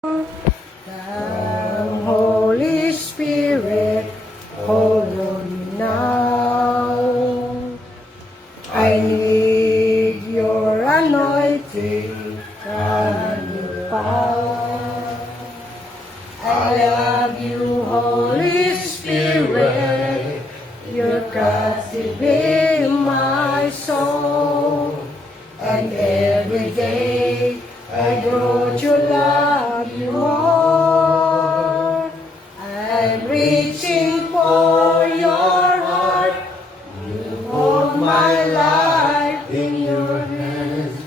The Holy Spirit, hold on me now. I need your anointing and your power. I love you, Holy Spirit. You're captivating my soul. And every day I grow to love you more. I'm reaching for your heart. You hold my life in your hands,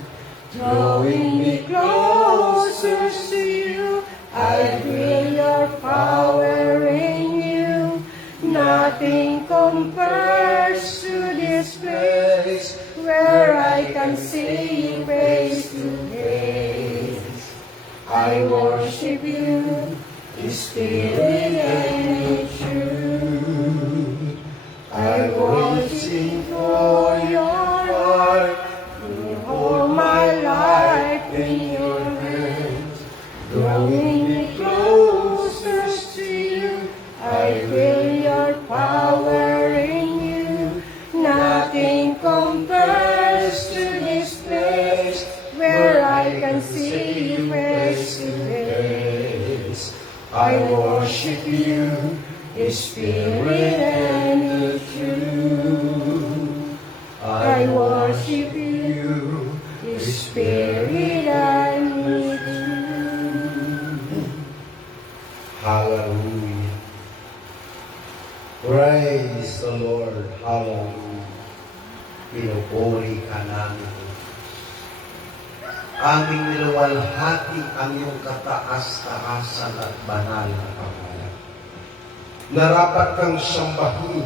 drawing me closer to you. I feel your power in you. Nothing compares to this place where I can see you face to face. I worship you, Spirit and truth. I worship for your heart. You hold my life in your hands, drawing me closer to you. I feel your power in you. Nothing compares to this place where I can see you face to face. I worship you, Spirit and truth. I worship you, Spirit and truth. Hallelujah. Praise the Lord. Hallelujah. Pinupuri ka namin. Aming niluwalhati ang iyong kataas-taasan at banal na pangalan. Narapat kang sambahin.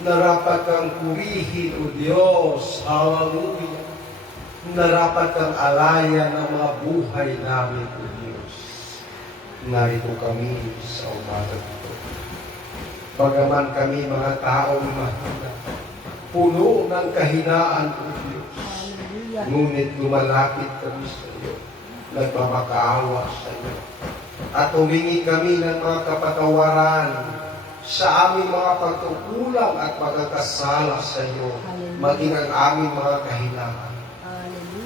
Narapat kang purihin, O Diyos. Hallelujah. Narapat kang alayan ng mga buhay namin, O Diyos. Narito kami sa umaga ito. Bagaman kami mga taong mahina, puno ng kahinaan, O Diyos. Ngunit lumalapit kami sa iyo, nagmamakaawa sa iyo. At humingi kami ng mga kapatawaran sa aming mga pagkukulang at pagkakasala sa iyo, maging ang aming mga kahinaan.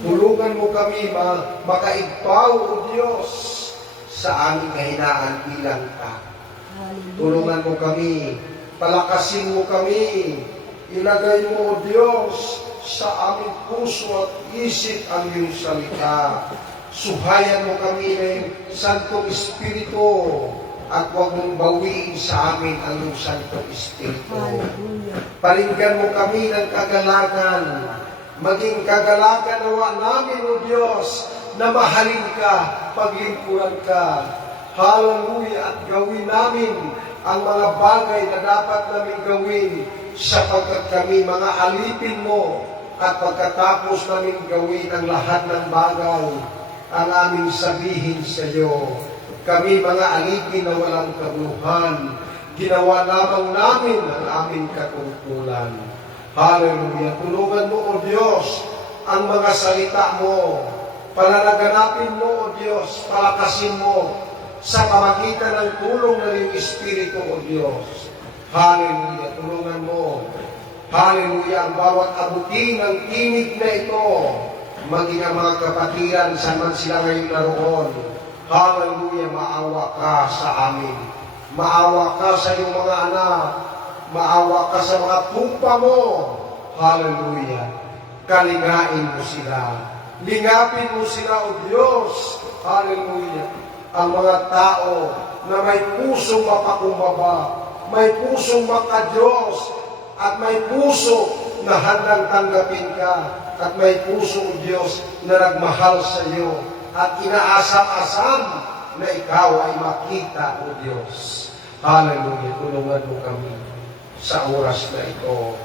Tulungan mo kami makaigpaw, O Diyos, sa aming kahinaan bilang tao. Tulungan mo kami, palakasin mo kami, ilagay mo, O Diyos, sa aming puso at isip ang iyong salita. Suhayan mo kami ng Santong Espiritu at huwag mong bawiin sa amin ang iyong Santong Espiritu. Palinggan mo kami ng kagalakan, maging kagalakan nawa namin, O Diyos, na mahalin ka, paglingkuran ka. Hallelujah! At gawin namin ang mga bagay na dapat namin gawin sapagkat kami mga alipin mo at pagkatapos namin gawin ang lahat ng bagay ang aming sabihin sa iyo. Kami mga alipin na walang kabuluhan, ginawa lamang namin ang aming katungkulan. Hallelujah! Tulungan mo, O Diyos, ang mga salita mo. Palalaganapin mo, O Diyos, palakasin mo sa pamagitan ng tulong ng iyong Espiritu, O Diyos. Hallelujah! Tulungan mo. Hallelujah! Ang bawat abutin ng tinig na ito, maging ang mga kapatiran saan man sila ngayon naroon. Hallelujah! Maawa ka sa amin. Maawa ka sa iyong mga anak. Maawa ka sa mga tupa mo. Hallelujah! Kalingain mo sila. Lingapin mo sila, O Diyos. Hallelujah! Ang mga tao na may pusong mapakumbaba, may pusong makadiyos, at may puso na handang tanggapin ka, at may puso, O Diyos, na nagmahal sa iyo, at inaasam-asam na ikaw ay makita, O Diyos. Hallelujah! Tulungan mo kami sa oras na ito,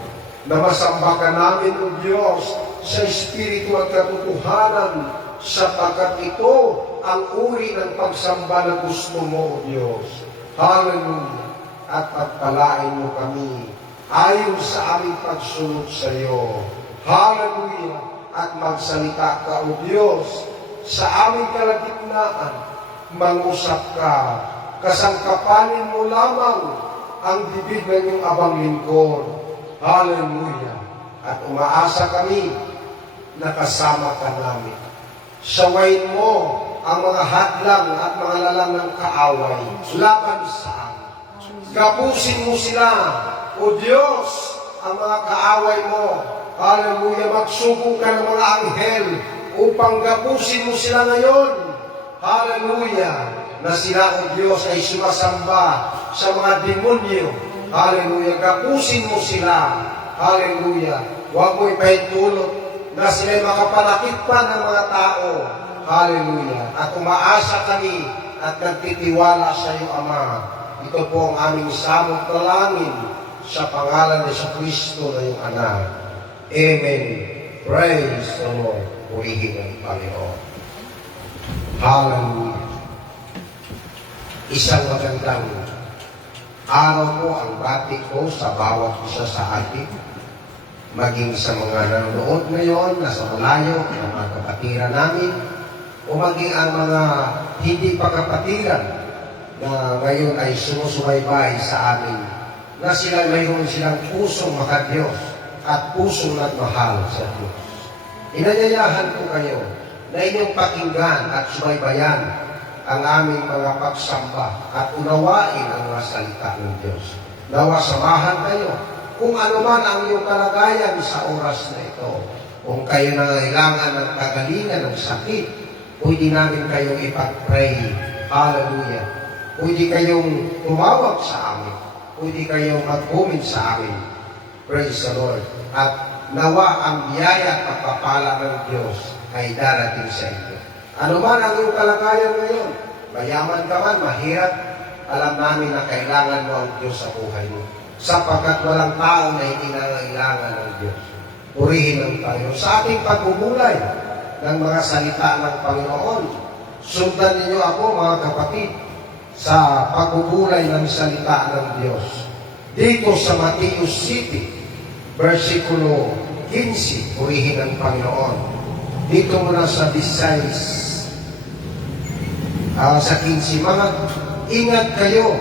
na masamba ka namin, O Diyos, sa Espiritu at katotohanan, sapagkat ito ang uri ng pagsamba na gusto mo, O Diyos. Hallelujah! At pagpalain mo kami ayon sa aming pagsunod sa iyo. Hallelujah! At magsalita ka, O Diyos, sa aming kalagitnaan, mangusap ka, kasangkapanin mo lamang ang bibig ng iyong abang lingkod. Hallelujah. At umaasa kami na kasama ka namin. Sawayin mo ang mga hadlang at mga lalang ng kaaway laban sa amin. Gapusin mo sila, O Diyos, ang mga kaaway mo. Hallelujah. Magsubong ka ng mga anghel upang gapusin mo sila ngayon. Hallelujah. Na sila, O Diyos, ay sumasamba sa mga demonyo. Hallelujah. Gapusin mo sila. Hallelujah. Huwag mo ipahintulot na sila'y makapalakit pa ng mga tao. Hallelujah. At umaasa kami at nagtitiwala sa iyo, Ama. Ito po ang aming samot na langin sa pangalan ni Kristo na iyong anak. Amen. Praise the Lord. Purihin ang Panginoon. Hallelujah. Isang magandang araw po ang batik ko sa bawat isa sa atin. Maging sa mga nanonood ngayon, nasa malayo, ng mga kapatiran namin, o maging ang mga hindi pa kapatiran na ngayon ay sumusubaybay sa amin, na sila mayroon silang pusong makadiyos at pusong nagmahal sa Diyos. Inanyayahan ko kayo na inyong pakinggan at subaybayan ang aming mga pagsamba at unawain ang mga salita ng Diyos. Nawa samahan kayo kung ano man ang iyong kalagayan sa oras na ito. Kung kayo nangailangan ng kagalingan ng sakit, pwede namin kayong ipag-pray. Hallelujah. Pwede kayong tumawag sa amin. Pwede kayong mag-comment sa amin. Praise the Lord. At nawa ang biyaya at pagpapala ng Diyos ay darating sa inyo. Ano man ang iyong kalagayan ngayon, mayaman ka man, mahirap, alam namin na kailangan mo ang Diyos sa buhay mo. Sapagkat walang tao na hindi nangailangan ng Diyos. Purihin ang Panginoon. Sa ating pagbubulay ng mga salita ng Panginoon, sundan ninyo ako, mga kapatid, sa pagbubulay ng salita ng Diyos. Dito sa Matthew City, versikulo 15, purihin ang Panginoon. Dito muna sa 16, sa 15, mga ingat kayo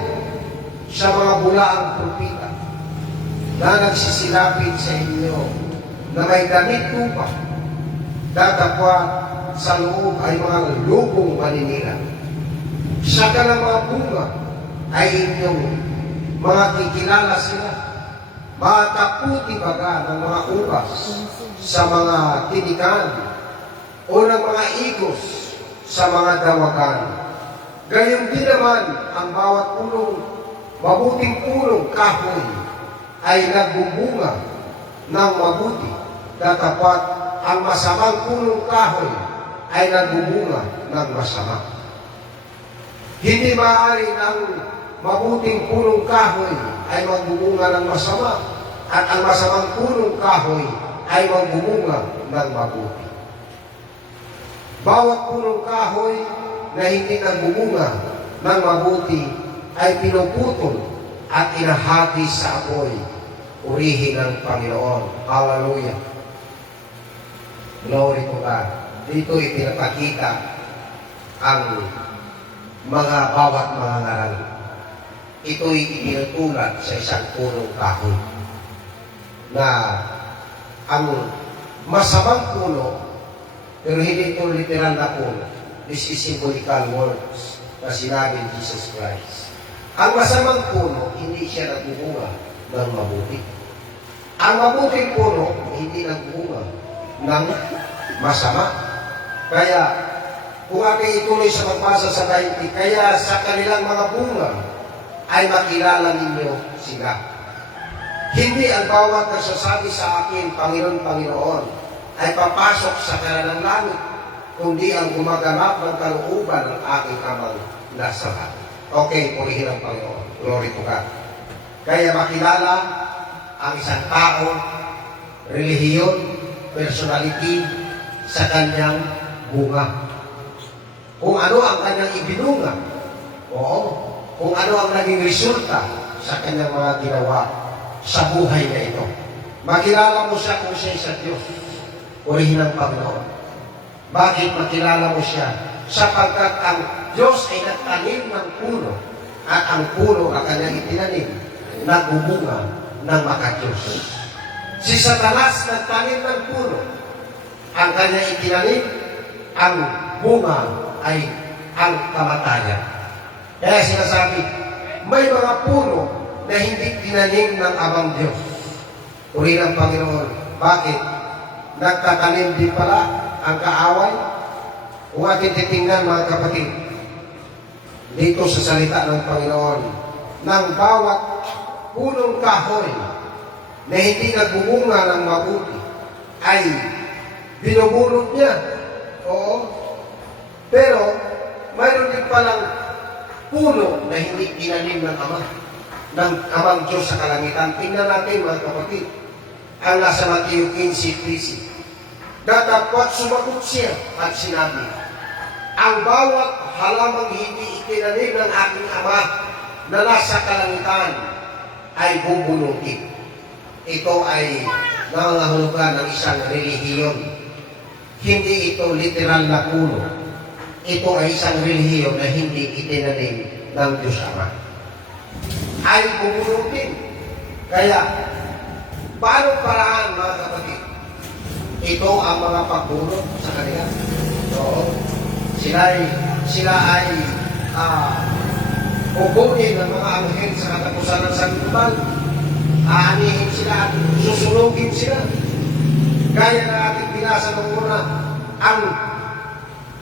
sa mga bulaang propita na nagsisilapit sa inyo na may damit lupa, datapwa sa loob ay mga lubong maninira. Sa kalang mga bunga ay inyong mga kikilala sila. Mga kaputi baga ng mga ubas sa mga tinikan o ng mga igos sa mga dawagan. Gayon din naman ang bawat pulong, mabuting pulong kahoy ay nagbubunga ng mabuti. Datapat ang masamang pulong kahoy ay nagbubunga ng masama. Hindi maaari ang mabuting pulong kahoy ay magbubunga ng masama at ang masamang pulong kahoy ay magbubunga ng mabuti. Bawat pulong kahoy na hindi nagbubunga ng mabuti ay pinuputol at inahati sa apoy. Purihin ng Panginoon. Hallelujah. Glory to God. Dito ipinapakita ang mga bawat mga ngaral. Ito'y ipinutulad sa isang pulong kahoy na ang masamang puno, pero hindi ito literal na puno. This is symbolical words na sinabi ni Jesus Christ. Ang masamang puno, hindi siya nagbubunga ng mabuti. Ang mabuting puno, hindi nagbubunga ng masama. Kaya, kung aking ituloy sa magbasa sa 20, kaya sa kanilang mga bunga ay makilala ninyo sila. Hindi ang bawat nagsasabi sa akin, Panginoon, Panginoon, ay papasok sa kanilang langit, kundi ang gumaganap ng kalooban ng aking amang nasa langit. Okay, purihin ang Panginoon. Glory to God. Kaya makilala ang isang tao, relihiyon, personality, sa kanyang bunga. Kung ano ang kanyang ibinunga, oo, kung ano ang naging resulta sa kanyang mga ginawa sa buhay na ito. Makilala mo siya kung siya sa Diyos. Purihin ang Panginoon. Bakit makilala mo siya? Sapagkat ang Diyos ay nagtanim ng puno at ang puno na kanyang itinanim nagbubunga ng makadiyos. Si Satanas nagtanim ng puno, ang kanyang itinanim, ang bunga ay ang kamatayan. Kaya sinasabi, may mga puno na hindi tinanim ng Amang Diyos. Uri ng Panginoon. Bakit? Nagtatanim din pala ang kaaway. Kung ating titingnan mga kapatid, dito sa salita ng Panginoon, ng bawat punong kahoy na hindi nagbubunga ng mabuti, ay binubunot niya. Oo. Pero, mayroon din palang puno na hindi tinanim ng Ama, ng Amang Diyos sa kalangitan. Tingnan natin mga kapatid, ang nasa Mateo 15:13. Datapwat sumagot siya at sinabi, ang bawat halamang hindi itinanim ng aking Ama na nasa kalangitan ay bubunutin. Ito ay nangangahulugan ng isang relihiyon. Hindi ito literal na puno. Ito ay isang relihiyon na hindi itinanim ng Diyos Ama. Ay bubunutin. Kaya, paano paraan mga kapatid? Ito ang mga pagbunot sa kanila. So, sila ay pupunin ng mga anghel sa katapusan ng sanlibutan. Aanihin sila at susunugin sila. Gaya na ating binasa ng una, ang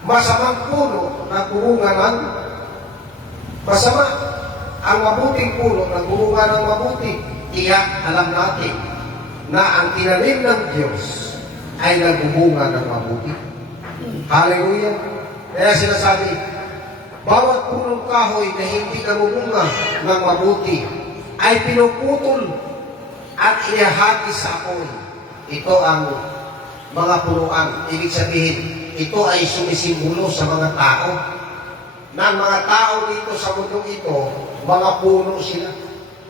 masamang puno nagbubunga ng masama. Ang mabuting puno nagbubunga ng mabuti. Tiyak alam natin na ang tinanim ng Diyos ay nagbubunga ng mabuti. Hallelujah! Kaya sinasabi, bawat punong kahoy na hindi nagbubunga ng mabuti ay pinuputol at inihagis sa apoy. Ito ang mga punuan. Ibig sabihin, ito ay sumisimbolo sa mga tao. Na mga tao dito sa mundong ito, mga puno sila.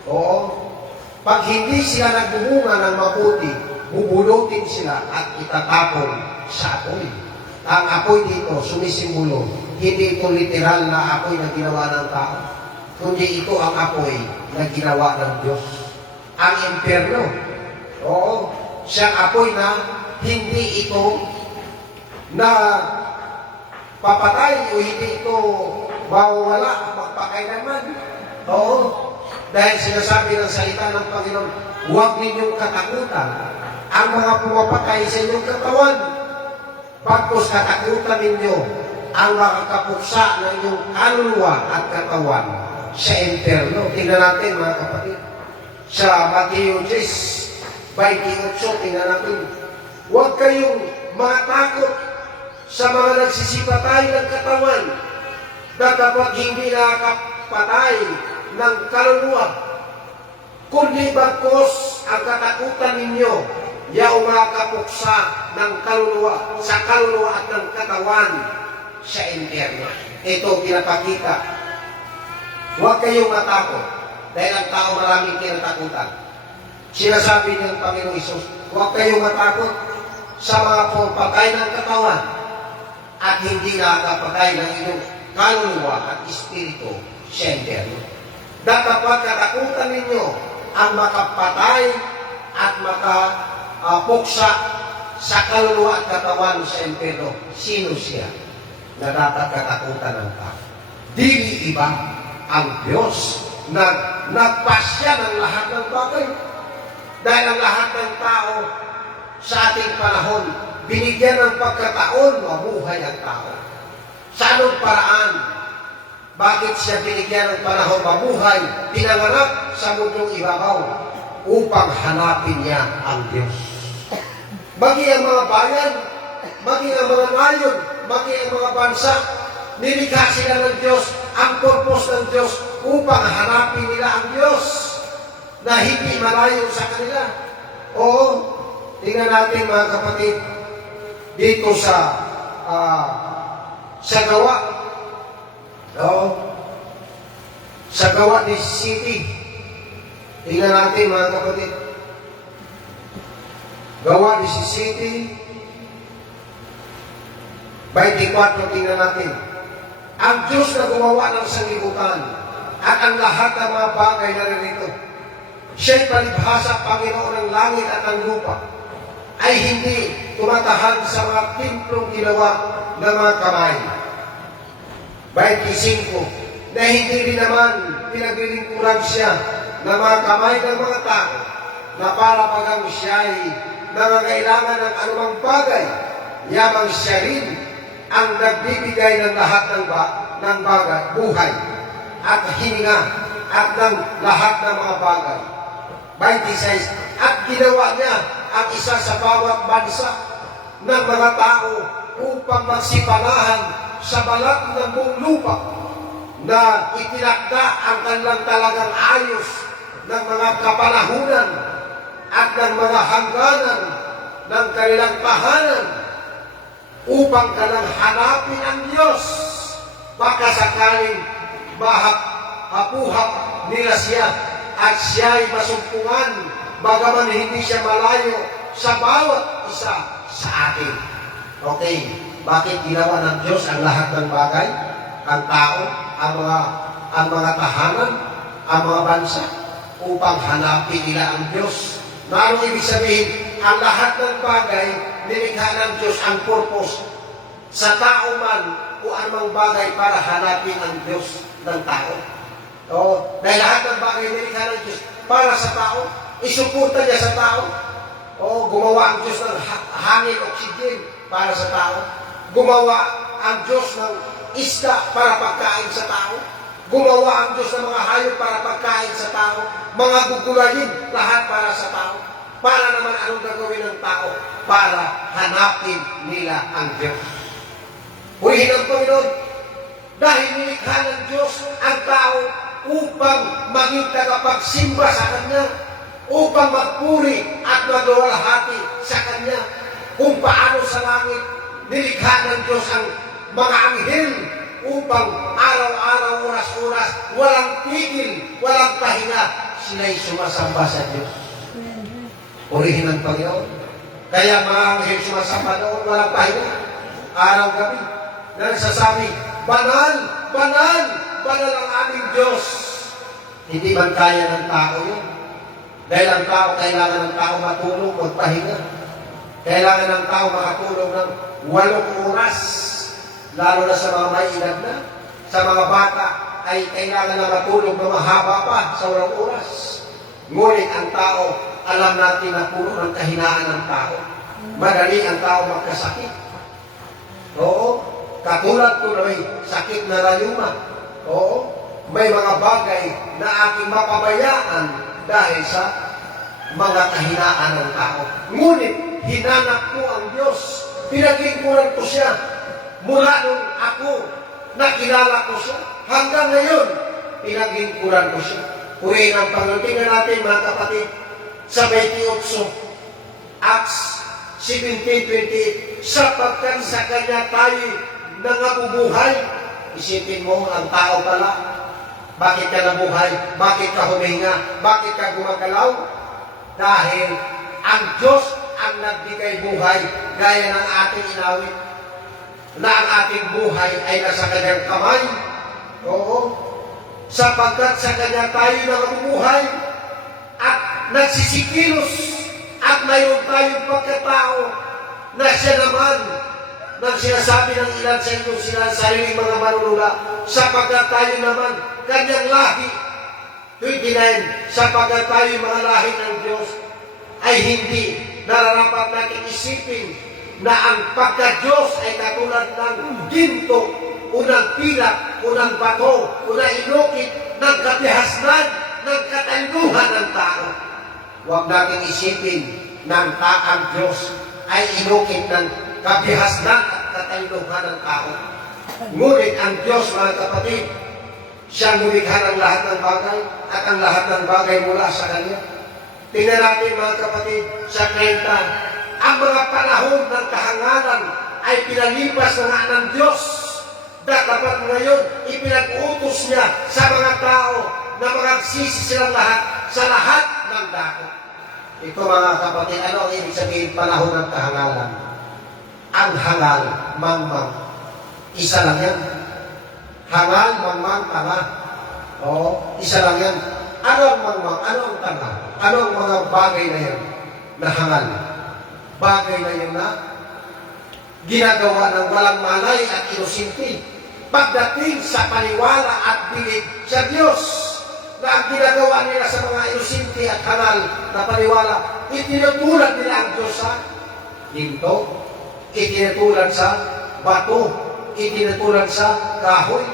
Oo. Pag hindi sila nagbubunga ng mabuti, bubunutin sila at itatapon sa apoy. Ang apoy dito, sumisimbolo. Hindi ito literal na apoy na ginawa ng tao. Kundi ito ang apoy na ginawa ng Diyos. Ang impyerno. Oo. Siyang apoy na hindi ito na papatay o hindi ito mawawala magpakailanman. Oo. Dahil sinasabi ng salita ng Panginoon, huwag ninyong katakutan ang mga pumapatay sa inyong katawan. Pagkos katakutan ninyo ang makakapuksa ng inyong kaluluwa at katawan sa impyerno. Tingnan natin mga kapatid. Sa Mateo 10:28, tingnan natin. Huwag kayong matakot sa mga nagsisipatay ng katawan na kapag hindi nakakapatay ng kaluluwa, kundi bagkos ang katakutan ninyo yaong makakapuksa ng kaluluwa, sa kaluluwa at ng katawan sa impyerno. Ito pinapakita. Huwag kayong matakot dahil ang tao maraming kinatakutan. Sinasabi ng Panginoong Isus, huwag kayong matakot sa mga pagpatay ng katawan at hindi nakakapatay ng inyong kaluluwa at espiritu sa impyerno. Dapat katakutan ninyo ang makapatay at makapuksa sa kaluluwa at katawan sa impyerno. Sino siya na dapat katakutan ng tao? Dili iba ang Diyos na nagpasya ng lahat ng bagay. Dahil ang lahat ng tao sa ating panahon, binigyan ng pagkataon mabuhay ang tao. Sa anong paraan? Bakit siya binigyan ng panahon mabuhay? Pinanganak sa mundong ibabaw upang hanapin niya ang Diyos. Maging ang mga bayan, maging ang mga nayon, maging ang mga bansa, nilikha sila ng Diyos, ang purpose ng Diyos upang hanapin nila ang Diyos na hindi malayo sa kanila. Oo, tingnan natin mga kapatid, dito sa Gawa. Oo, sa Gawa 17. Tingnan natin mga kapatid. Gawa 17, 24, tingnan natin. Ang Diyos na gumawa ng sanlibutan at ang lahat ng mga bagay na narito. Siya'y palibhasa, Panginoon ng langit at ng lupa, ay hindi tumatahan sa mga timplong ginawa ng mga kamay. 25, na hindi rin naman pinaglilingkuran siya ng mga kamay ng mga tao, na para pagang siya'y nangangailangan ng anumang bagay, yamang siya rin ang nagbibigay ng lahat ng bagay, buhay, at hininga, at ng lahat ng mga bagay. 26, at ginawa niya ang isa sa bawat bansa ng mga tao upang magsipanahan sa balat ng buong lupa, na itinakda ang kanilang talagang ayos ng mga kapanahunan at ng mga hangganan ng kanilang tahanan, upang kanang hanapin ang Diyos, baka sakaling mahapuhap nila siya, at siya ay masumpungan, bagaman hindi siya malayo sa bawat isa sa atin. Okay, bakit ginawa ng Diyos ang lahat ng bagay? Ang tao, ang mga tahanan, ang mga bansa, upang hanapin nila ang Diyos. Na anong ibig sabihin? Ang lahat ng bagay, nilikha ng Diyos ang purpose sa tao man o anumang bagay para hanapin ang Diyos ng tao. Dahil lahat ng bagay nilikha ng Diyos para sa tao, isuporta niya sa tao. Gumawa ang Diyos ng hangin, oxygen para sa tao. Gumawa ang Diyos ng isda para pagkain sa tao. Gumawa ang Diyos ng mga hayop para pagkain sa tao. Mga gugulayin, lahat para sa tao. Para naman anong gagawin ng tao? Para hanapin nila ang Diyos. Purihin ang Panginoon. Dahil nilikha ng Diyos ang tao upang maging tagapagsimba sa Kanya, upang magpuri at magluwalhati sa Kanya. Kung paano sa langit nilikha ng Diyos ang mga anghel upang araw-araw, oras-oras, walang tigil, walang pahinga, sila'y sumasamba sa Diyos. Purihin ang Panginoon. Kaya mga anghel sumasamba doon, walang pahinga, araw-gabi, na nagsasabi, banal, banal, banal ang aming Diyos. Hindi man kaya ng tao yun. Dahil ang tao, kailangan ng tao matulog, magpahinga. Kailangan ng tao makatulog ng 8 oras. Lalo na sa mga may edad na. Sa mga bata ay kailangan na matulog na mahaba pa sa 8 oras. Ngunit ang tao, alam natin na puro ng kahinaan ng tao. Madali ang tao magkasakit. Oo. Katulad ko na may sakit na rayuma. Oo. May mga bagay na aking mapabayaan dahil sa mga kahinaan ng tao. Ngunit, hinanap ko ang Diyos. Pinaglingkuran ko siya. Mula nung ako, nakilala ko siya. Hanggang ngayon, pinaglingkuran ko siya. Purihin ang Panginoon. Tingnan natin mga kapatid, sa 28, Acts 17:28, sapagkat sa Kanya tayo nangabubuhay. Isipin mo, ang tao pala, bakit ka nabuhay? Bakit ka huminga? Bakit ka gumagalaw? Dahil ang Diyos ang nagbigay buhay, gaya ng ating inawit, na ang ating buhay ay nasa Kanyang kamay. Oo. Sapagkat sa Kanya tayo nabubuhay at nagsisikilos at mayroon tayong pagkatao na siya naman nang sinasabi ng ilan sa inyong sinasabi mga manunula, sapagkat tayo naman Kanyang lahi. 29, sapagkat tayo mga lahi ng Diyos, ay hindi nararapat natin isipin na ang pagka-Diyos ay katulad ng ginto, unang pilak, unang bato, unang inukit ng kabihasnan, ng katalduhan ng tao. Huwag natin isipin na ang Diyos ay inukit ng kabihasnan at katalduhan ng tao. Ngunit ang Diyos, mga kapatid, siyang lumikha ng lahat ng bagay at ang lahat ng bagay mula sa Kanya. Tingnan natin mga kapatid sa 30, ang mga panahon ng kahangalan ay pinalipas na nga ng Diyos. Dapat ngayon ipinag-utos niya sa mga tao na magsisi silang lahat sa lahat ng dako. Ito mga kapatid, ano ang ibig sabihin panahon ng kahangalan? Ang hangal, mangmang, isa lang yan. Hangal, mangmang, tanga. Oo, isa lang yan. Ano ang mangmang? Ano ang tanga? Ano ang mga bagay na yan na hangal? Bagay na yun na ginagawa ng walang malay at inosente pagdating sa paniwala at bilid sa Diyos, na ang ginagawa nila sa mga inosente at hangal na paniwala, itinutulad nila ang Diyos sa ginto, itinutulad sa bato, itinutulad sa kahoy,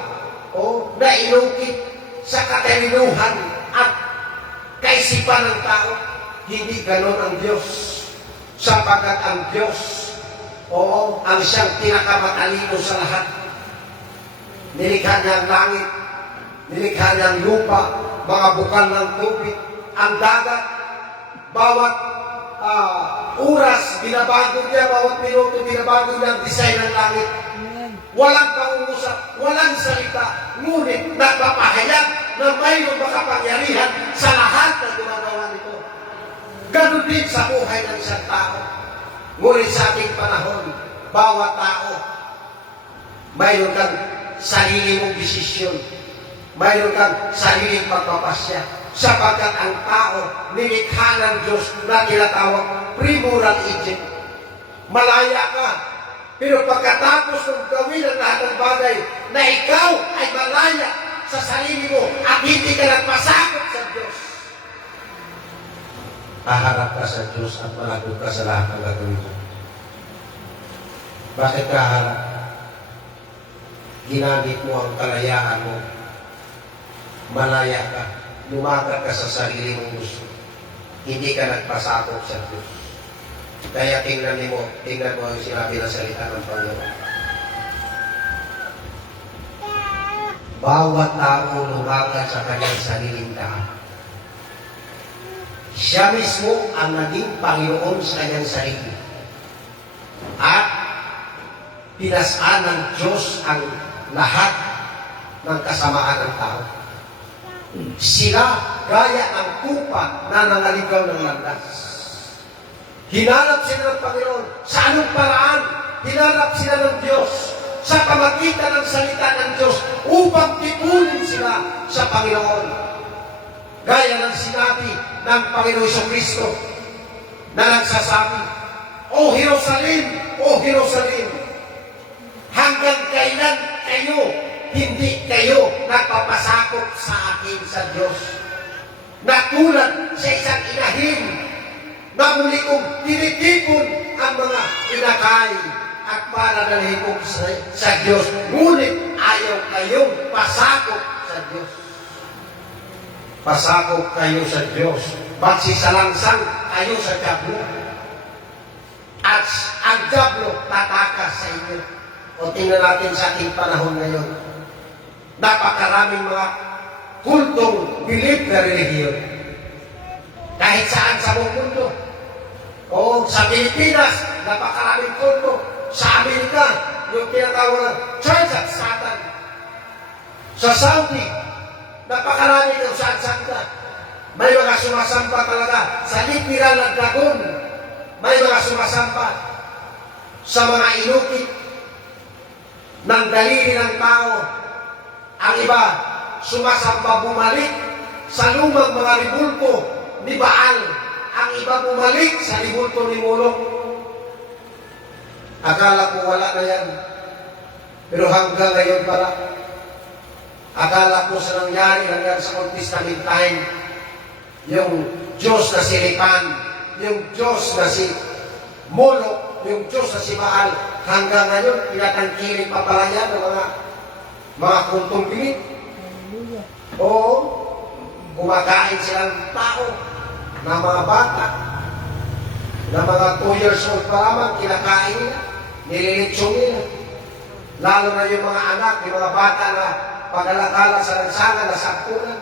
o nainukit sa katalinuhan at kaisipan ng tao. Hindi ganon ang Diyos, sapagkat ang Diyos, oo, ang siyang pinakamatalino sa lahat. Nilikha niya ang langit, nilikha niya ang lupa, mga bukal ng tubig, ang dagat, bawat oras, binabago niya, bawat minuto, binabago niya ang design ng langit. Walang pangungusap, walang salita, ngunit nagpapahayag na mayroong makapangyarihan sa lahat na gumagawa nito. Ganon din sa buhay ng isang tao. Ngunit sa ating panahon, bawat tao, mayroon kang sarili mong desisyon, mayroon kang sariling pagpapasya, sapagkat ang tao, nilikha ng Diyos na tinatawag pre-moral agent. Malaya ka, pero pagkatapos ng gawin ang lahat ng bagay na ikaw ay malaya sa sarili mo at hindi ka nagpasakot sa Diyos, haharap ka sa Diyos at malagot ka sa lahat ng gagawin mo. Bakit ka harap? Ginamit mo ang kalayaan mo. Malaya ka. Lumakat ka sa sarili mong gusto. Hindi ka nagpasakot sa Diyos. Kaya tingnan mo ang sinabi ng salita ng Panginoon. Bawat tao lumakat sa kanyang sariling daan. Siya mismo ang naging Panginoon sa kanyang sarili. At pinasaan ng Diyos ang lahat ng kasamaan ng tao. Sila gaya ng tupa na nangaligaw ng landas. Hinanap sila ng Panginoon. Sa anong paraan? Hinanap sila ng Diyos sa pamagitan ng salita ng Diyos upang tipunin sila sa Panginoon. Gaya ng sinabi ng Panginoon Jesucristo na nagsasabi, O Jerusalem, O Jerusalem, hanggang kailan hindi kayo nagpapasakop sa akin sa Diyos? Na tulad sa isang inahin na muli kong tinitipon ang mga inakay at para dalhin ko sa Diyos. Ngunit ayaw kayong pasakop sa Diyos. Pasakop kayo sa Diyos. Magsisalangsang kayo sa diablo. At ang diablo tatakas sa inyo. O tingnan natin sa ating panahon ngayon. Napakaraming mga kultong bilib na relihiyon. Kahit saan sa buong mundo. O sa Pilipinas, napakaraming kulto. Sa Amerika, yung tinatawag ng Church of Satan. Sa Saudi, napakarami ng saan-saan ka. May mga sumasamba talaga sa literal na dragon. May mga sumasamba sa mga inukit ng daliri ng tao. Ang iba, sumasamba bumalik sa lumang mga ribulto ni Baal. Ang iba bumalik sa ribulto ni Molok. Akala ko wala na yan. Pero hanggang ngayon pala, akala ko sa nangyari sa Old Testament time, yung Diyos na si Ripan, yung Diyos na si Molok, yung Diyos na si Baal, hanggang ngayon, pinatangkilik pa pala yan ng mga kultong pilit. Oo, kumakain silang tao, na mga bata, na mga 2 years old pa lamang, kinakain nila, nililitsong nila. Lalo na yung mga anak, yung mga bata na pag-alakala sa lansangan, na saktunan.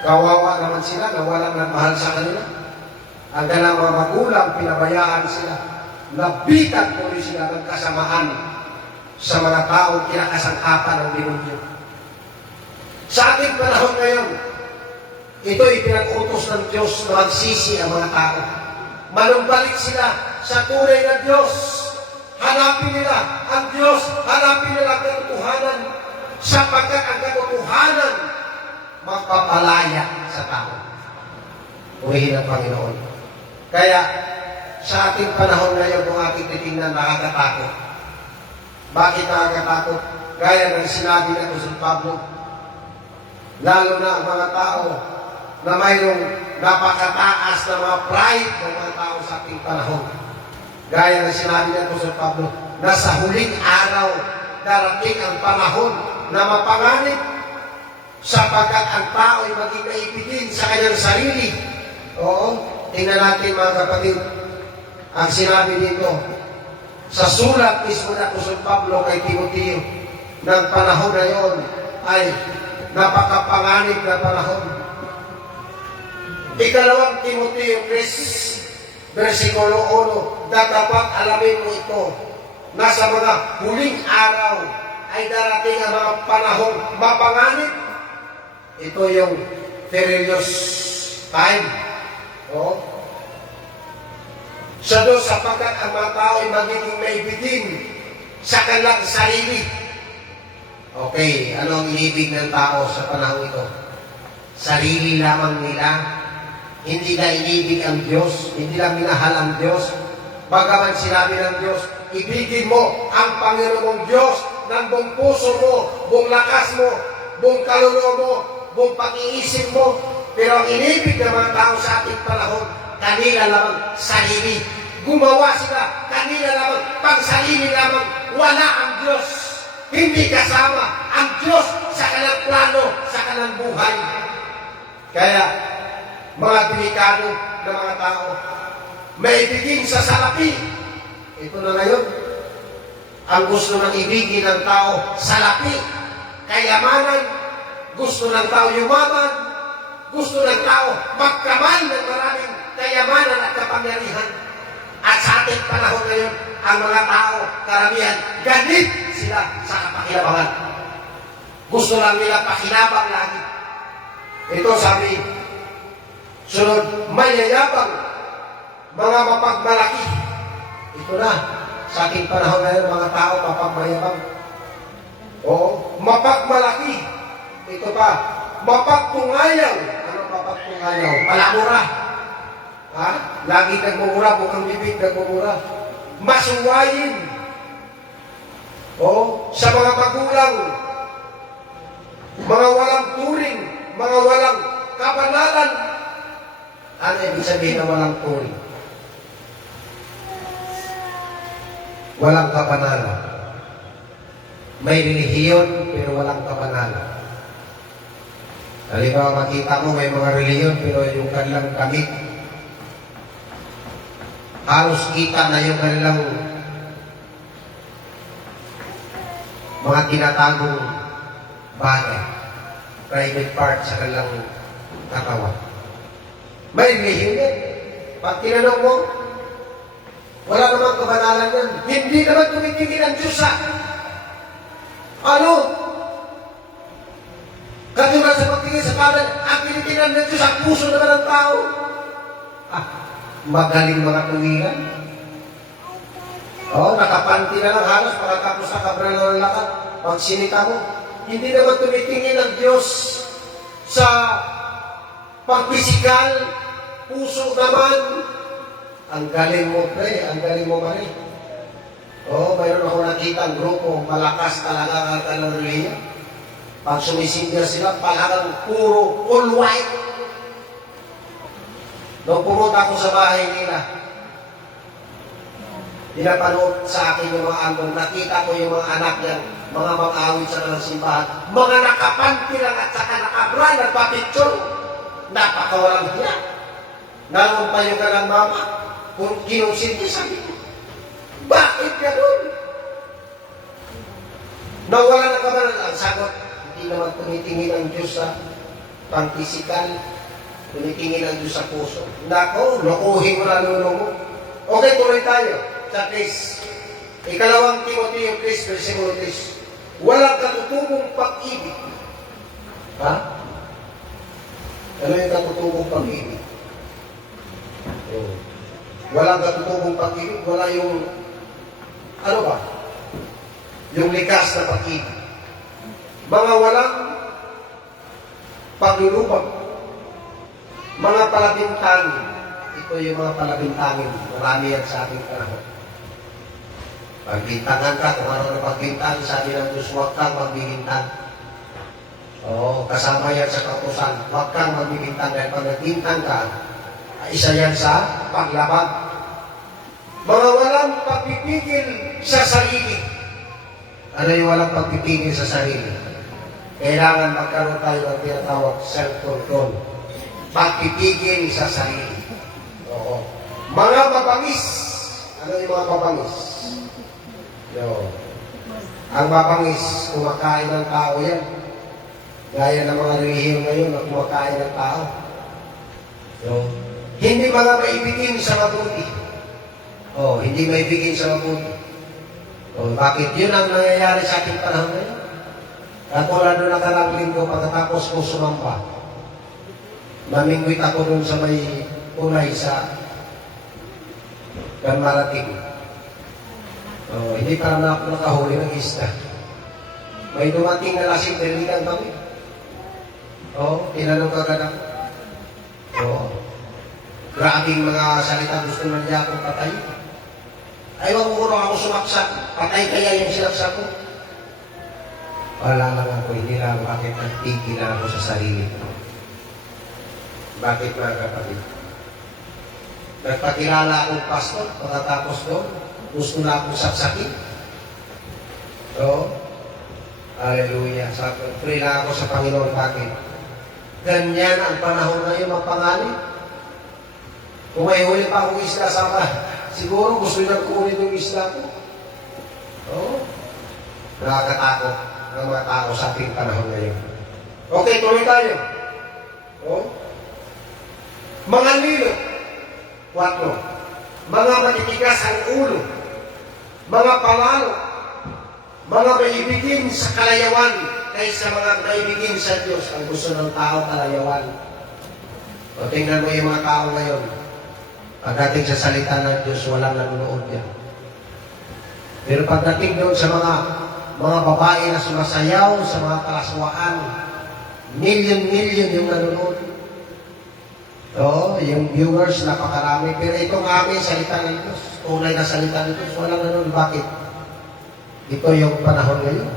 Kawawa naman sila na walang nagmahal sa kanila. Ang ganang mga magulang, pinabayaan sila. Nabitan po rin sila ng kasamaan sa mga taong kinakasangkapan ng demonyo. Sa ating panahon ngayon, ito'y pinag-utos ng Diyos na magsisi ang mga tao. Manumbalik sila sa tunay na Diyos. Hanapin nila ang Diyos. Hanapin nila ang katotohanan. sapagkat ang katotohanan magpapalaya sa tao. Purihin ang Panginoon. Kaya, sa ating panahon ngayon, kung ating titingnan, nakakatakot. Bakit nakakatakot? Gaya ng sinabi na Apostol Pablo, lalo na ang mga tao na mayroong napakataas na mga pride ng mga tao sa ating panahon. Gaya ng sinabi ni Apostol Pablo, na sa huling araw, darating ang panahon na mapanganib sapagkat ang tao ay maging naipigin sa kanyang sarili. Oo, tingnan natin mga kapatid, ang sinabi dito, sa sulat mismo na Apostol Pablo kay Timoteo, ng panahon na yon ay napakapanganib na panahon. Ikalawang Timoteo 3, versikulo 1, dapat alamin mo ito, na sa mga huling araw ay darating ang mga panahong mapanganib. Ito yung perilous time. Oh. Sa doon, sapagkat ang mga tao ay magiging maibigin sa kanilang sarili. Okay, ano ang inibig ng tao sa panahon ito? Sarili lamang nila. Hindi na inibig ang Diyos. Hindi lang minahal ang Diyos. Bagaman sinabi ng Diyos, ibigin mo ang Panginoong Diyos ng buong puso mo, buong lakas mo, buong kaluluwa mo, buong pag-iisip mo. Pero ang inibig ng mga tao sa ating panahon, kanila lamang sarili. Gumawa sila, kanila lamang, pang sarili lamang, wala ang Diyos. Hindi kasama ang Diyos sa kanilang plano, sa kanilang buhay. Kaya, mga delikado na mga tao, may ibigin sa salapi. Ito na ngayon, ang gusto ng ibigin ng tao, salapi, kayamanan, gusto ng tao yumaman, gusto ng tao magkamal ng maraming kayamanan at kapangyarihan. At sa ating panahon ngayon, ang mga tao, karamihan, ganit sila sa kapakinabangan. Gusto lang nila pakinabang lagi. Ito sabi, sunod, mayayabang, mga mapagmalaki. Ito na, sa ating panahon ngayon, mga tao, mapagmayabang. O, mapagmalaki. Ito pa, mapagtungayaw. Ano mapagtungayaw? Palamura. Ha? Lagi nagmumura, bukang bibig nagmumura. Masuwayin. O, sa mga magulang, mga walang turing, mga walang kabanalan. Ano ibig sabihin na walang turing? Walang kabanalan. May relihiyon, pero walang kabanalan. Halimbawa, makita mo may mga relihiyon, pero yung kanilang kamit, halos kita na yung kanilang mga tinatagong bagay, private part sa kanilang katawan. May relihiyon yan. Pag tinanong mo, wala namang kabanalan yan. Hindi naman tumitingin ang Diyos sa ano? Katulad sa pagtingin sa kanan, ang tinitingnan ng Diyos ang puso naman ng tao. Magaling mga tuwiran. Nakapanti na lang halos pagkatapos na kabralo ng lakad. Pag sinita mo, hindi naman tumitingin ang Diyos sa pagpisikal, puso naman. Ang galing mo, pre. Ang galing mo, Mari. Mayroon ako nakita ang grupo, malakas talaga ang kaloriya. Pag sumisindir sila, talagang puro all white. Nung pumunta ako sa bahay nila, pinapanood sa akin yung mga album, nakita ko yung mga anak niya, mga mag-awit sa kanilang simbahan, mga nakapanti lang at saka nakabra, nagpapicture, napakawalang hiya. Naroon pa yung kanilang mama, kung kinonsinti sabi ko, bakit ganun? Nawala na ka ba ang sagot? Hindi naman tumitingin ang Diyos sa pang-pisikal, tumitingin ang Diyos sa puso. Nako, lokohin mo na lulo mo. Okay, tuloy tayo sa case. Ikalawang Timoteo 3, versikulo 3. Walang katutubong pag-ibig. Ha? Ano yung katutubong pag-ibig? Walang katutubong pag-ibig. Wala yung, ano ba? Yung likas na pag-ibig. mga walang paglulubag, mga palabintangin. Ito yung mga palabintangin. Marami yan sa ating panahon. Pagbintangan ka, kung ano na pagbintang, sabi ng Diyos, huwag kang magbibintang. Oo, kasama yan sa kautusan. Huwag kang magbibintang dahil pag nagbintang ka, isa yan sa paglabag. Mga walang pagpipigil sa sarili. Ano yung walang pagpipigil sa sarili? Kailangan magkaroon tayo ng tinatawag self-control. Pagpipigil sa sarili. Oo. Mga mabangis. Ano yung mga mabangis? Yo. Ang mabangis, kumakain ng tao yan. Gaya ng mga relihiyon ngayon na kumakain ng tao. Yo. Hindi mga maibigin sa mabuti. Hindi maibigin sa mabuti. Bakit? Yun ang nangyayari sa ating panahon ngayon. At wala doon nakarang linggo pagkatapos ko sumamba. Namingwit ako doon sa may unay sa Ganmarating. Hindi para na ako nakahuli ng isda. May dumating na lasing daligan kami. Tinanong ka ganang. Grabing mga salita gusto na niya akong patay. Ay, wag mo ako sumaksak. Patay kaya yung sinaksak ko. Wala lang ako, hindi lang bakit nagtigil na ako sa sarili ko. Bakit mga kapatid? Nagpakilala akong pastor, pagkatapos doon, gusto na akong saksakin. Hallelujah. Pray na ako sa Panginoon. Bakit? Ganyan ang panahon ngayon, mapangalit. Kung may huli pa akong isla sa siguro gusto niyang kunin yung isla ko. Nakakatakot ng mga tao sa ating panahon ngayon. Okay, tuloy tayo. Mga lilo. 4. Mga matitigas ang ulo. Mga palalo. Mga maibigin sa kalayawan kaysa mga maibigin sa Diyos. Ang gusto ng tao, kalayawan. Tingnan mo yung mga tao ngayon. Pagdating sa salita ng Diyos, walang nanonood yan. Pero pagdating doon sa mga babae na sumasayaw sa mga kalaswaan, million yung nanonood. Yung viewers, napakarami. Pero itong aming salita ng Diyos, tunay na salita ng Diyos, walang nanonood. Bakit? Ito yung panahon ngayon.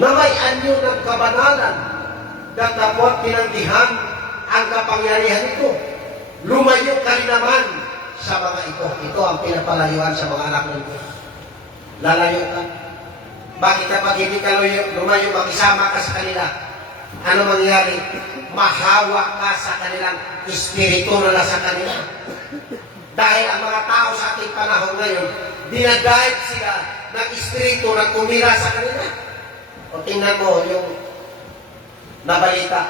Na may anyo ng kabanalan, datapot tinanggihan ang kapangyarihan ito. Lumayo ka rin naman sa mga ito. Ito ang pinapalayuan sa mga anak ng Diyos. Lalayo ka. Bakit kapag hindi ka lumayo, makisama ka sa kanila? Ano mangyari? Mahawa ka sa kanilang espiritu na sa kanila. Dahil ang mga tao sa ating panahon ngayon, dinadahil sila ng espiritu na tumira sa kanila. O tingnan mo yung nabalita.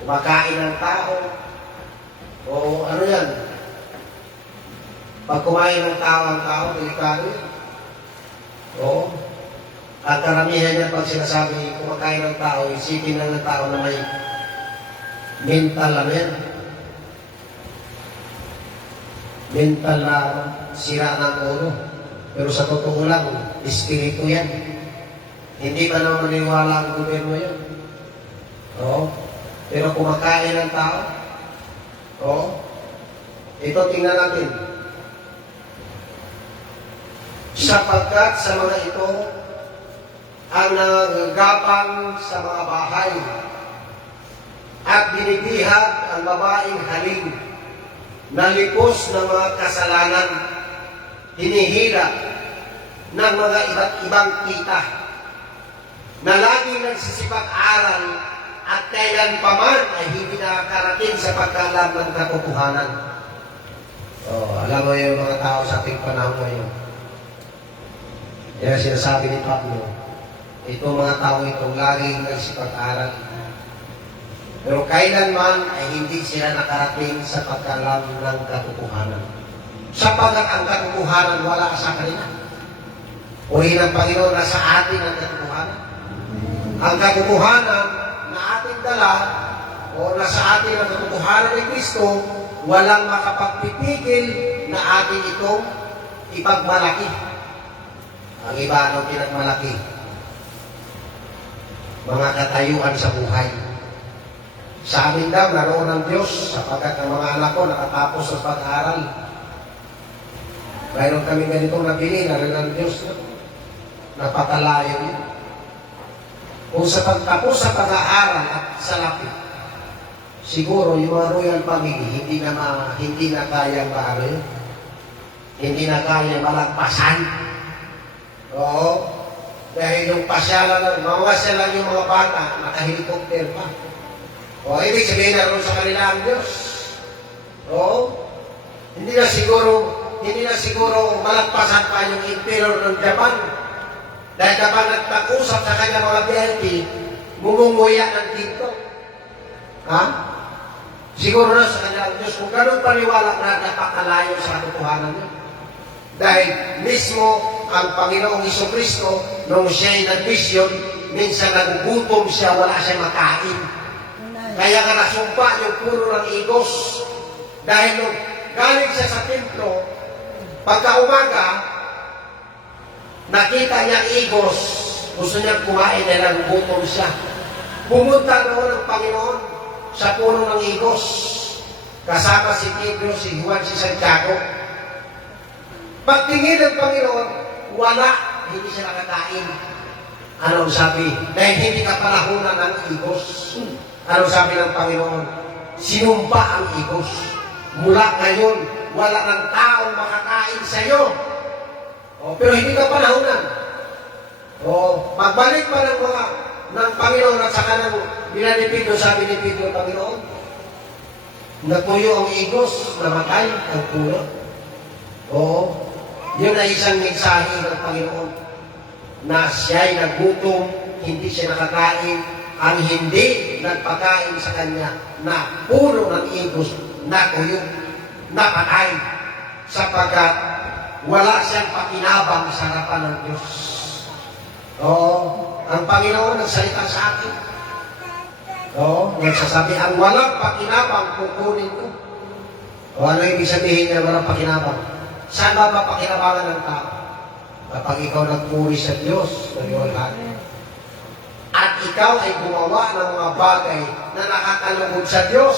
Kumakain ng tao. O ano yan? Pag kumain ng tao ang tao, delikado yan. At karamihan niya pag sinasabi kumakain ng tao, isipin lang ng tao na may mental ano yan. Mental na sira ng ulo. Pero sa totoo lang, espiritu yan. Hindi ka naman maniwala ang gobyerno yan. Pero kumakain ng tao, ito tingnan natin. Sapagkat sa mga ito, ang nangagapang sa mga bahay at binibihag ang babaeng haling, nalipos ng mga kasalanan, hinihila ng mga iba't ibang kita, na laging nagsisipag-aral at kailanpaman ay hindi nakakarating sa pagkalam ng katotohanan. Alam mo yung mga tao sa ating panahon ngayon. Yan sinasabi ni Pablo, itong mga tao itong laging nagsipag-aral. Pero kailanman ay hindi sila nakarating sa pagkalam ng katotohanan. Sapagkat ang katotohanan wala sa kanila. Purihin ng Panginoon na sa atin ang katotohanan. Ang katotohanan na ating dala o na sa atin ang katotohanan ni Kristo, walang makapagpipigil na atin itong ipagmalaki. Ang iba anong pinagmalaki? Mga katayuan sa buhay. Sa amin daw, naroon ng Diyos sapagkat ang mga anak ko nakatapos sa pag-aaral. Mayroon kami ganitong nabili, naroon ng Diyos. Napakalayo yun. Kung sa pagtapos sa pag-aaral at sa lapit, siguro yung mga royal family, hindi na kayang maano yun. Hindi na kayang malagpasan. Oo. Dahil yung pasyalan, mawasya lang yung mga bata, naka-helicopter pa. O, ibig sabihin na rin sa kanila ang Diyos. Oo. Hindi na siguro malagpasan pa yung emperor ng Japan. Dahil kapag nagtakusap sa kanya mga PLP, mumunguya ng dito. Ha? Siguro na sa kanya ang Diyos. Kung ganun paniwala na napakalayo sa katotohanan niya. Dahil mismo ang Panginoong Jesucristo, nung siya'y nag-mission, minsan nagugutom siya, wala siya makain. Kaya nga nasumpa yung puno ng igos. Dahil nung galing siya sa templo, pagka umaga, nakita niya igos, gusto niya kumain dahil nagugutom siya. Pumunta noon ang Panginoon sa puno ng igos. Kasama si Pedro, si Juan, si Santiago. Pagtingin ng Panginoon, wala, hindi siya nakakain. Anong sabi? Dahil hindi ka palahunan ng igos. Anong sabi ng Panginoon? Sinumpa ang igos. Mula ngayon, wala ng taong makakain sa iyo. Pero hindi ka palahunan. Pagbalik pa ng Panginoon at saka ng binanipid, sabi ni Pedro, Panginoon, natuyo ang igos, namatay ang puno. Yun ay isang mensahe ng Panginoon na siya'y nagutom, hindi siya nakakain, ang hindi nagpakain sa kanya na puno ng igos, natuyo, napatay, sapagkat wala siyang pakinabang sa harapan ng Diyos. Ang Panginoon nagsalita sa akin. Nagsasabi, ang walang pakinabang kukunin ko. Ano ibig sabihin niya walang pakinabang? Saan ba mapakinabangan ng tao? Kapag ikaw nagpuri sa Diyos, nag-iwalhati. At ikaw ay gumawa ng mga bagay na nakakalugod sa Diyos.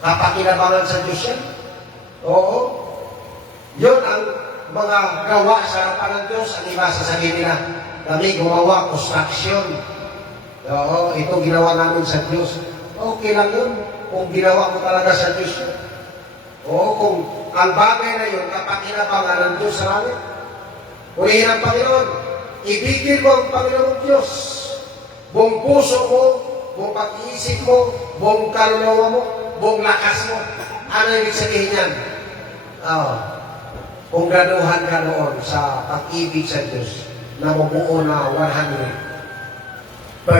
Kapakinabangan sa Diyos yan. Yun ang mga gawa sa harapan ng Diyos. Ang iba sasabihin nila, kami gumawa construction. Ito ginawa namin sa Diyos. Okay lang yun. Kung ginawa mo talaga sa Diyos yun. Kung ang bagay na yun, kapakinabangan ng Diyos sa langit. Purihin ang Panginoon. Ibigin mo ang Panginoon Diyos. Buong puso mo, buong pag-iisip mo, buong kaluluwa mo, buong lakas mo. Ano ibig sabihin yan? Kung graduhan ka noon sa pag-ibig sa Diyos, na mabuo na 100%.